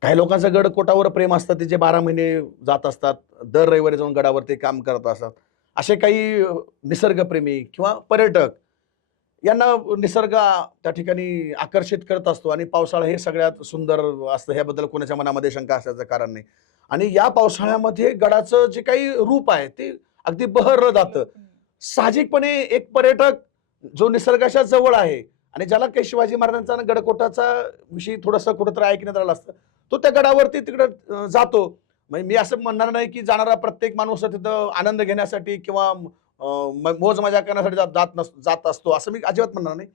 काही लोकांचं गडकोटावर प्रेम असतं, ते जे 12 महिने जात असतात, दर रविवारी जाऊन गडावरती काम करत असतात. असे काही निसर्गप्रेमी किंवा पर्यटक यांना निसर्ग त्या ठिकाणी आकर्षित करत असतो आणि पावसाळा हे सगळ्यात सुंदर असतं. ह्याबद्दल कोणाच्या मनामध्ये शंका असण्याचं कारण नाही. आणि या पावसाळ्यामध्ये गडाचं जे काही रूप आहे ते अगदी बहरलं जातं. साहजिकपणे एक पर्यटक जो निसर्गाच्या जवळ आहे आणि ज्याला काही शिवाजी महाराजांचा आणि गडकोटाचा विषयी थोडंसं कुठंतरी ऐकण्यात आलं असतं, तो त्या गडावरती तिकडं जातो. म्हणजे मी असं म्हणणार नाही की जाणारा प्रत्येक माणूस तिथं आनंद घेण्यासाठी किंवा मोज मजा करण्यासाठी जात असतो असं मी अजिबात म्हणणार नाही.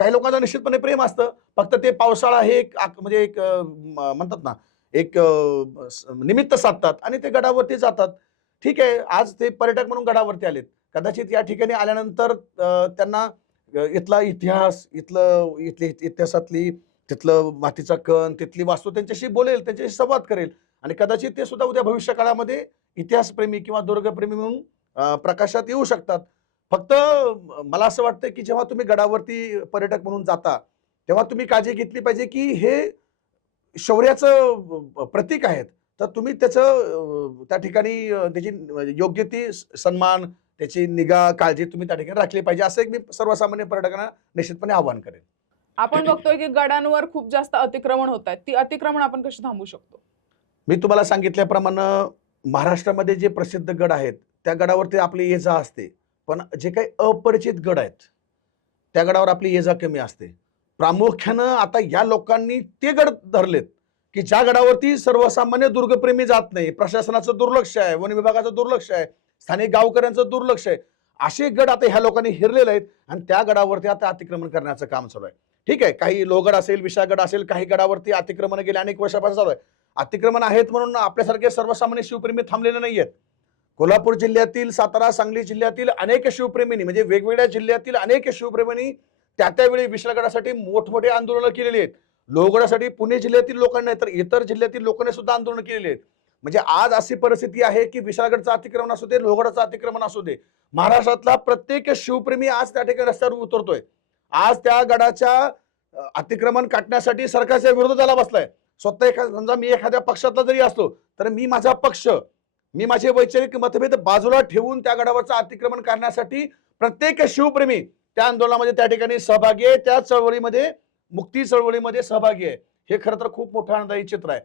काही लोकांचं निश्चितपणे प्रेम असतं. फक्त ते पावसाळा हे एक म्हणजे एक म्हणतात ना, एक निमित्त साधतात आणि ते गडावरती जातात. ठीक आहे, आज ते पर्यटक म्हणून गडावरती आलेत. कदाचित या ठिकाणी आल्यानंतर त्यांना इथला इतिहास, इथली इतिहासातली तिथलं मातीचा कण, तिथली वास्तू त्यांच्याशी बोलेल, त्यांच्याशी संवाद करेल आणि कदाचित ते सुद्धा उद्या भविष्य काळामध्ये इतिहासप्रेमी किंवा दुर्गप्रेमी म्हणून प्रकाशात येऊ शकतात. फक्त मला असं वाटतं की जेव्हा तुम्ही गडावरती पर्यटक म्हणून जाता, तेव्हा तुम्ही काळजी घेतली पाहिजे की हे शौर्याचं प्रतीक आहेत. तर तुम्ही त्याचं त्या ठिकाणी त्याची योग्य ती सन्मान, त्याची निगा, काळजी तुम्ही त्या ठिकाणी राखली पाहिजे, असं एक मी सर्वसामान्य पर्यटकांना निश्चितपणे आवाहन करेन. आपण बघतोय की गडांवर खूप जास्त अतिक्रमण होत आहेत. ती अतिक्रमण आपण कशी थांबवू शकतो? मी तुम्हाला सांगितल्याप्रमाणे महाराष्ट्रामध्ये जे प्रसिद्ध गड आहेत, त्या गडावरती आपली ये-जा असते. पण जे काही अपरिचित गड आहेत, त्या गडावर आपली ये-जा कमी असते. प्रामुख्यानं आता या लोकांनी ते गड धरलेत की ज्या गडावरती सर्वसामान्य दुर्गप्रेमी जात नाही. प्रशासनाचं दुर्लक्ष आहे, वन विभागाचं दुर्लक्ष आहे, स्थानिक गावकऱ्यांचं दुर्लक्ष आहे. असे गड आता ह्या लोकांनी हिरलेले आहेत आणि त्या गडावरती आता अतिक्रमण करण्याचं काम चालू आहे. ठीक आहे, काही लोहगड असेल, विशाळगड असेल, काही गडावरती अतिक्रमण गेले अनेक वर्षापासून चालू आहे. अतिक्रमण आहेत म्हणून आपल्यासारखे सर्वसामान्य शिवप्रेमी थांबलेले नाही आहेत. कोल्हापूर जिल्ह्यातील, सातारा, सांगली जिल्ह्यातील अनेक शिवप्रेमींनी, म्हणजे वेगवेगळ्या जिल्ह्यातील अनेक शिवप्रेमींनी त्यावेळी विशाळगडासाठी मोठमोठे आंदोलनं केलेली आहेत. लोहगडासाठी पुणे जिल्ह्यातील लोकांनी नाही तर इतर जिल्ह्यातील लोकांनी सुद्धा आंदोलन केलेली आहेत. म्हणजे आज अशी परिस्थिती आहे की विशाळगडचं अतिक्रमण असू दे, लोहगडाचं अतिक्रमण असू दे, महाराष्ट्रातला प्रत्येक शिवप्रेमी आज त्या ठिकाणी रस्त्यावर उतरतोय. आज त्या गडाच्या अतिक्रमण काटण्यासाठी सरकारच्या विरोधात बसलाय. स्वतः समजा मी एखाद्या पक्षातला जरी असलो तर मी माझा पक्ष, मी माझे वैचारिक मतभेद बाजूला ठेवून त्या गडावरचं अतिक्रमण करण्यासाठी प्रत्येक शिवप्रेमी त्या आंदोलनामध्ये त्या ठिकाणी सहभागी आहे, त्या चळवळीमध्ये, मुक्ती चळवळीमध्ये सहभागी आहे. हे खरं तर खूप मोठं आनंदायी चित्र आहे.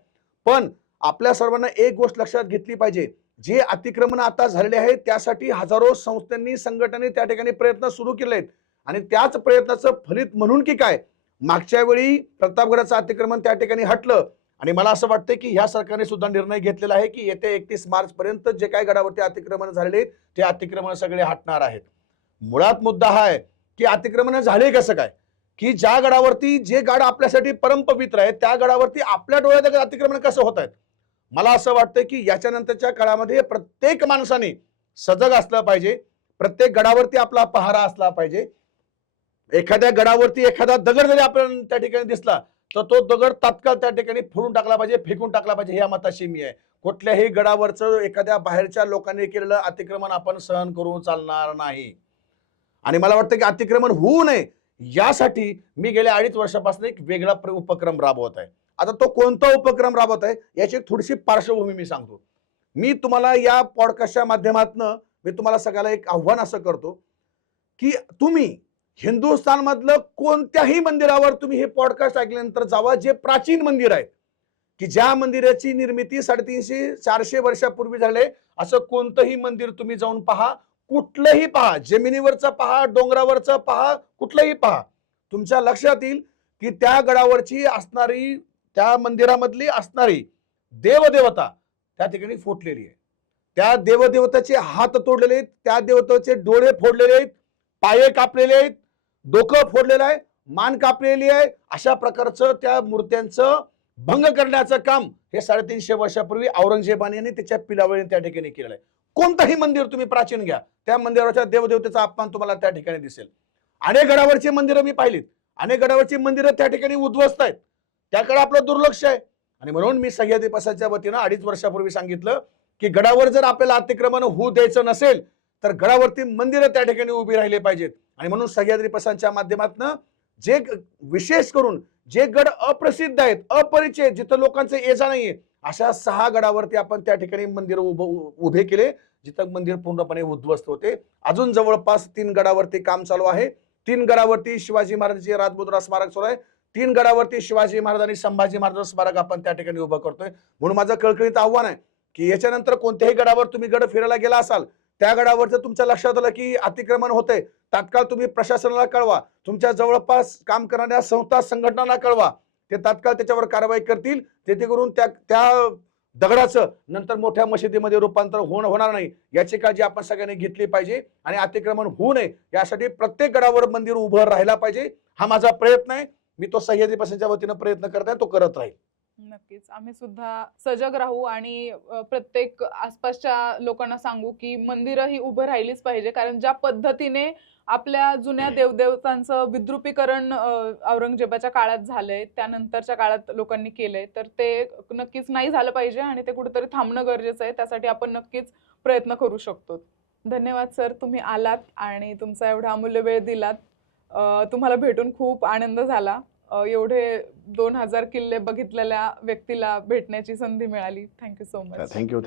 पण आपल्या सर्वांना एक गोष्ट लक्षात घेतली पाहिजे, जे अतिक्रमण आता झालेले आहे त्यासाठी हजारो संस्थांनी, संघटनांनी त्या ठिकाणी प्रयत्न सुरू केले आहेत आणि त्याच प्रयत्नाचं फलित म्हणून की काय, मागच्या वेळी प्रतापगडाचं अतिक्रमण त्या ठिकाणी हटलं आणि मला असं वाटतं की ह्या सरकारने सुद्धा निर्णय घेतलेला आहे की येत्या 31 मार्च पर्यंत जे काही गडावरती अतिक्रमण झालेले ते अतिक्रमण सगळे हटणार आहेत. मुळात मुद्दा हा आहे की अतिक्रमण झाले कसं काय, की ज्या गडावरती, जे गड आपल्यासाठी परमपवित्र आहे, त्या गडावरती आपल्या डोळ्यात अतिक्रमण कसं होत आहेत. मला असं वाटतं की याच्यानंतरच्या काळामध्ये प्रत्येक माणसाने सजग असलं पाहिजे. प्रत्येक गडावरती आपला पहारा असला पाहिजे. एखाद्या गडावरती एखादा दगड जरी आपल्याला त्या ठिकाणी दिसला तर तो दगड तात्काळ त्या ठिकाणी फोडून टाकला पाहिजे, फेकून टाकला पाहिजे. ह्या मताशी मी आहे. कुठल्याही गडावरचं एखाद्या बाहेरच्या लोकांनी केलेलं अतिक्रमण आपण सहन करून चालणार नाही. आणि मला वाटतं की अतिक्रमण होऊ नये यासाठी मी गेल्या 2.5 वर्षापासून एक वेगळा उपक्रम राबवत आहे. आता तो कोणता उपक्रम राबवत आहे याची थोडीशी पार्श्वभूमी मी सांगतो. मी तुम्हाला या पॉडकास्टच्या माध्यमातून मी तुम्हाला सगळ्याला एक आव्हान असं करतो की तुम्ही हिंदुस्थान मधलं कोणत्याही मंदिरावर तुम्ही हे पॉडकास्ट ऐकल्यानंतर जावा, जे प्राचीन मंदिर आहेत की ज्या मंदिराची निर्मिती 350-400 वर्षापूर्वी झाले असं कोणतंही मंदिर तुम्ही जाऊन पहा, कुठलंही पहा, जमिनीवरचं पहा, डोंगरावरचं पहा, कुठलंही पहा, तुमच्या लक्षात येईल की त्या गडावरची असणारी, त्या मंदिरामधली असणारी देवदेवता त्या ठिकाणी फुटलेली आहे. त्या देवदेवताचे हात तोडलेले आहेत, त्या देवतेचे डोळे फोडलेले आहेत, पाये कापलेले आहेत, डोकं फोडलेलं आहे, मान कापलेली आहे. अशा प्रकारचं त्या मूर्त्यांचं भंग करण्याचं काम हे 350 वर्षापूर्वी औरंगजेबाने आणि त्याच्या पिलावळीने त्या ठिकाणी केलेलं आहे. कोणतंही मंदिर तुम्ही प्राचीन घ्या, त्या मंदिराच्या देवदेवतेचा अपमान तुम्हाला त्या ठिकाणी दिसेल. अनेक गडावरची मंदिरं मी पाहिलीत, अनेक गडावरची मंदिरं त्या ठिकाणी उद्ध्वस्त आहेत, त्याकडे आपलं दुर्लक्ष आहे. आणि म्हणून मी सह्याद्री प्रसादच्या वतीनं 2.5 वर्षापूर्वी सांगितलं की गडावर जर आपल्याला अतिक्रमण होऊ द्यायचं नसेल तर गडावरती मंदिरं त्या ठिकाणी उभी राहिले पाहिजेत. आणि म्हणून सह्याद्री प्रसादच्या माध्यमातून जे विशेष करून जे गड अप्रसिद्ध आहेत, अपरिचित, जिथं लोकांचं ये जा नाहीये, अशा 6 गडावरती आपण त्या ठिकाणी मंदिर उभे केले, जिथं मंदिर पूर्णपणे उद्ध्वस्त होते. अजून जवळपास 3 गडावरती काम चालू आहे. 3 गडावरती शिवाजी महाराजांचे राजमुद्रा स्मारक सुरू आहे. 3 गडावरती शिवाजी महाराज आणि संभाजी महाराज स्मारक आपण त्या ठिकाणी उभं करतोय. म्हणून माझं कळकळीत आव्हान आहे की याच्यानंतर कोणत्याही गडावर तुम्ही गड फिरायला गेला असाल, त्या गडावर जर तुमच्या लक्षात आलं की अतिक्रमण होतंय, तात्काळ तुम्ही प्रशासनाला कळवा, तुमच्या जवळपास काम करणाऱ्या संस्था संघटनांना कळवा, ते तात्काळ त्याच्यावर कारवाई करतील, जेणेकरून त्या दगडाचं नंतर मोठ्या मशिदीमध्ये रूपांतर होणार नाही याची काळजी आपण सगळ्यांनी घेतली पाहिजे. आणि अतिक्रमण होऊ नये यासाठी प्रत्येक गडावर मंदिर उभं राहायला पाहिजे, हा माझा प्रयत्न आहे. मी तो सह्याद्री प्रसादच्या वतीनं प्रयत्न करताय, तो करत राहील. नक्कीच आम्ही सुद्धा सजग राहू आणि प्रत्येक आसपासच्या लोकांना सांगू की मंदिरं ही उभं राहिलीच पाहिजे, कारण ज्या पद्धतीने आपल्या जुन्या देवदेवतांचं विद्रुपीकरण औरंगजेबाच्या काळात झालंय, त्यानंतरच्या काळात लोकांनी केलंय, तर ते नक्कीच नाही झालं पाहिजे आणि ते कुठेतरी थांबणं गरजेचं आहे. त्यासाठी आपण नक्कीच प्रयत्न करू शकतो. धन्यवाद सर, तुम्ही आलात आणि तुमचा एवढा अमूल्य वेळ दिलात. तुम्हाला भेटून खूप आनंद झाला. एवढे 2000 किल्ले बघितलेल्या व्यक्तीला भेटण्याची संधी मिळाली. Thank you so much. थँक्यू.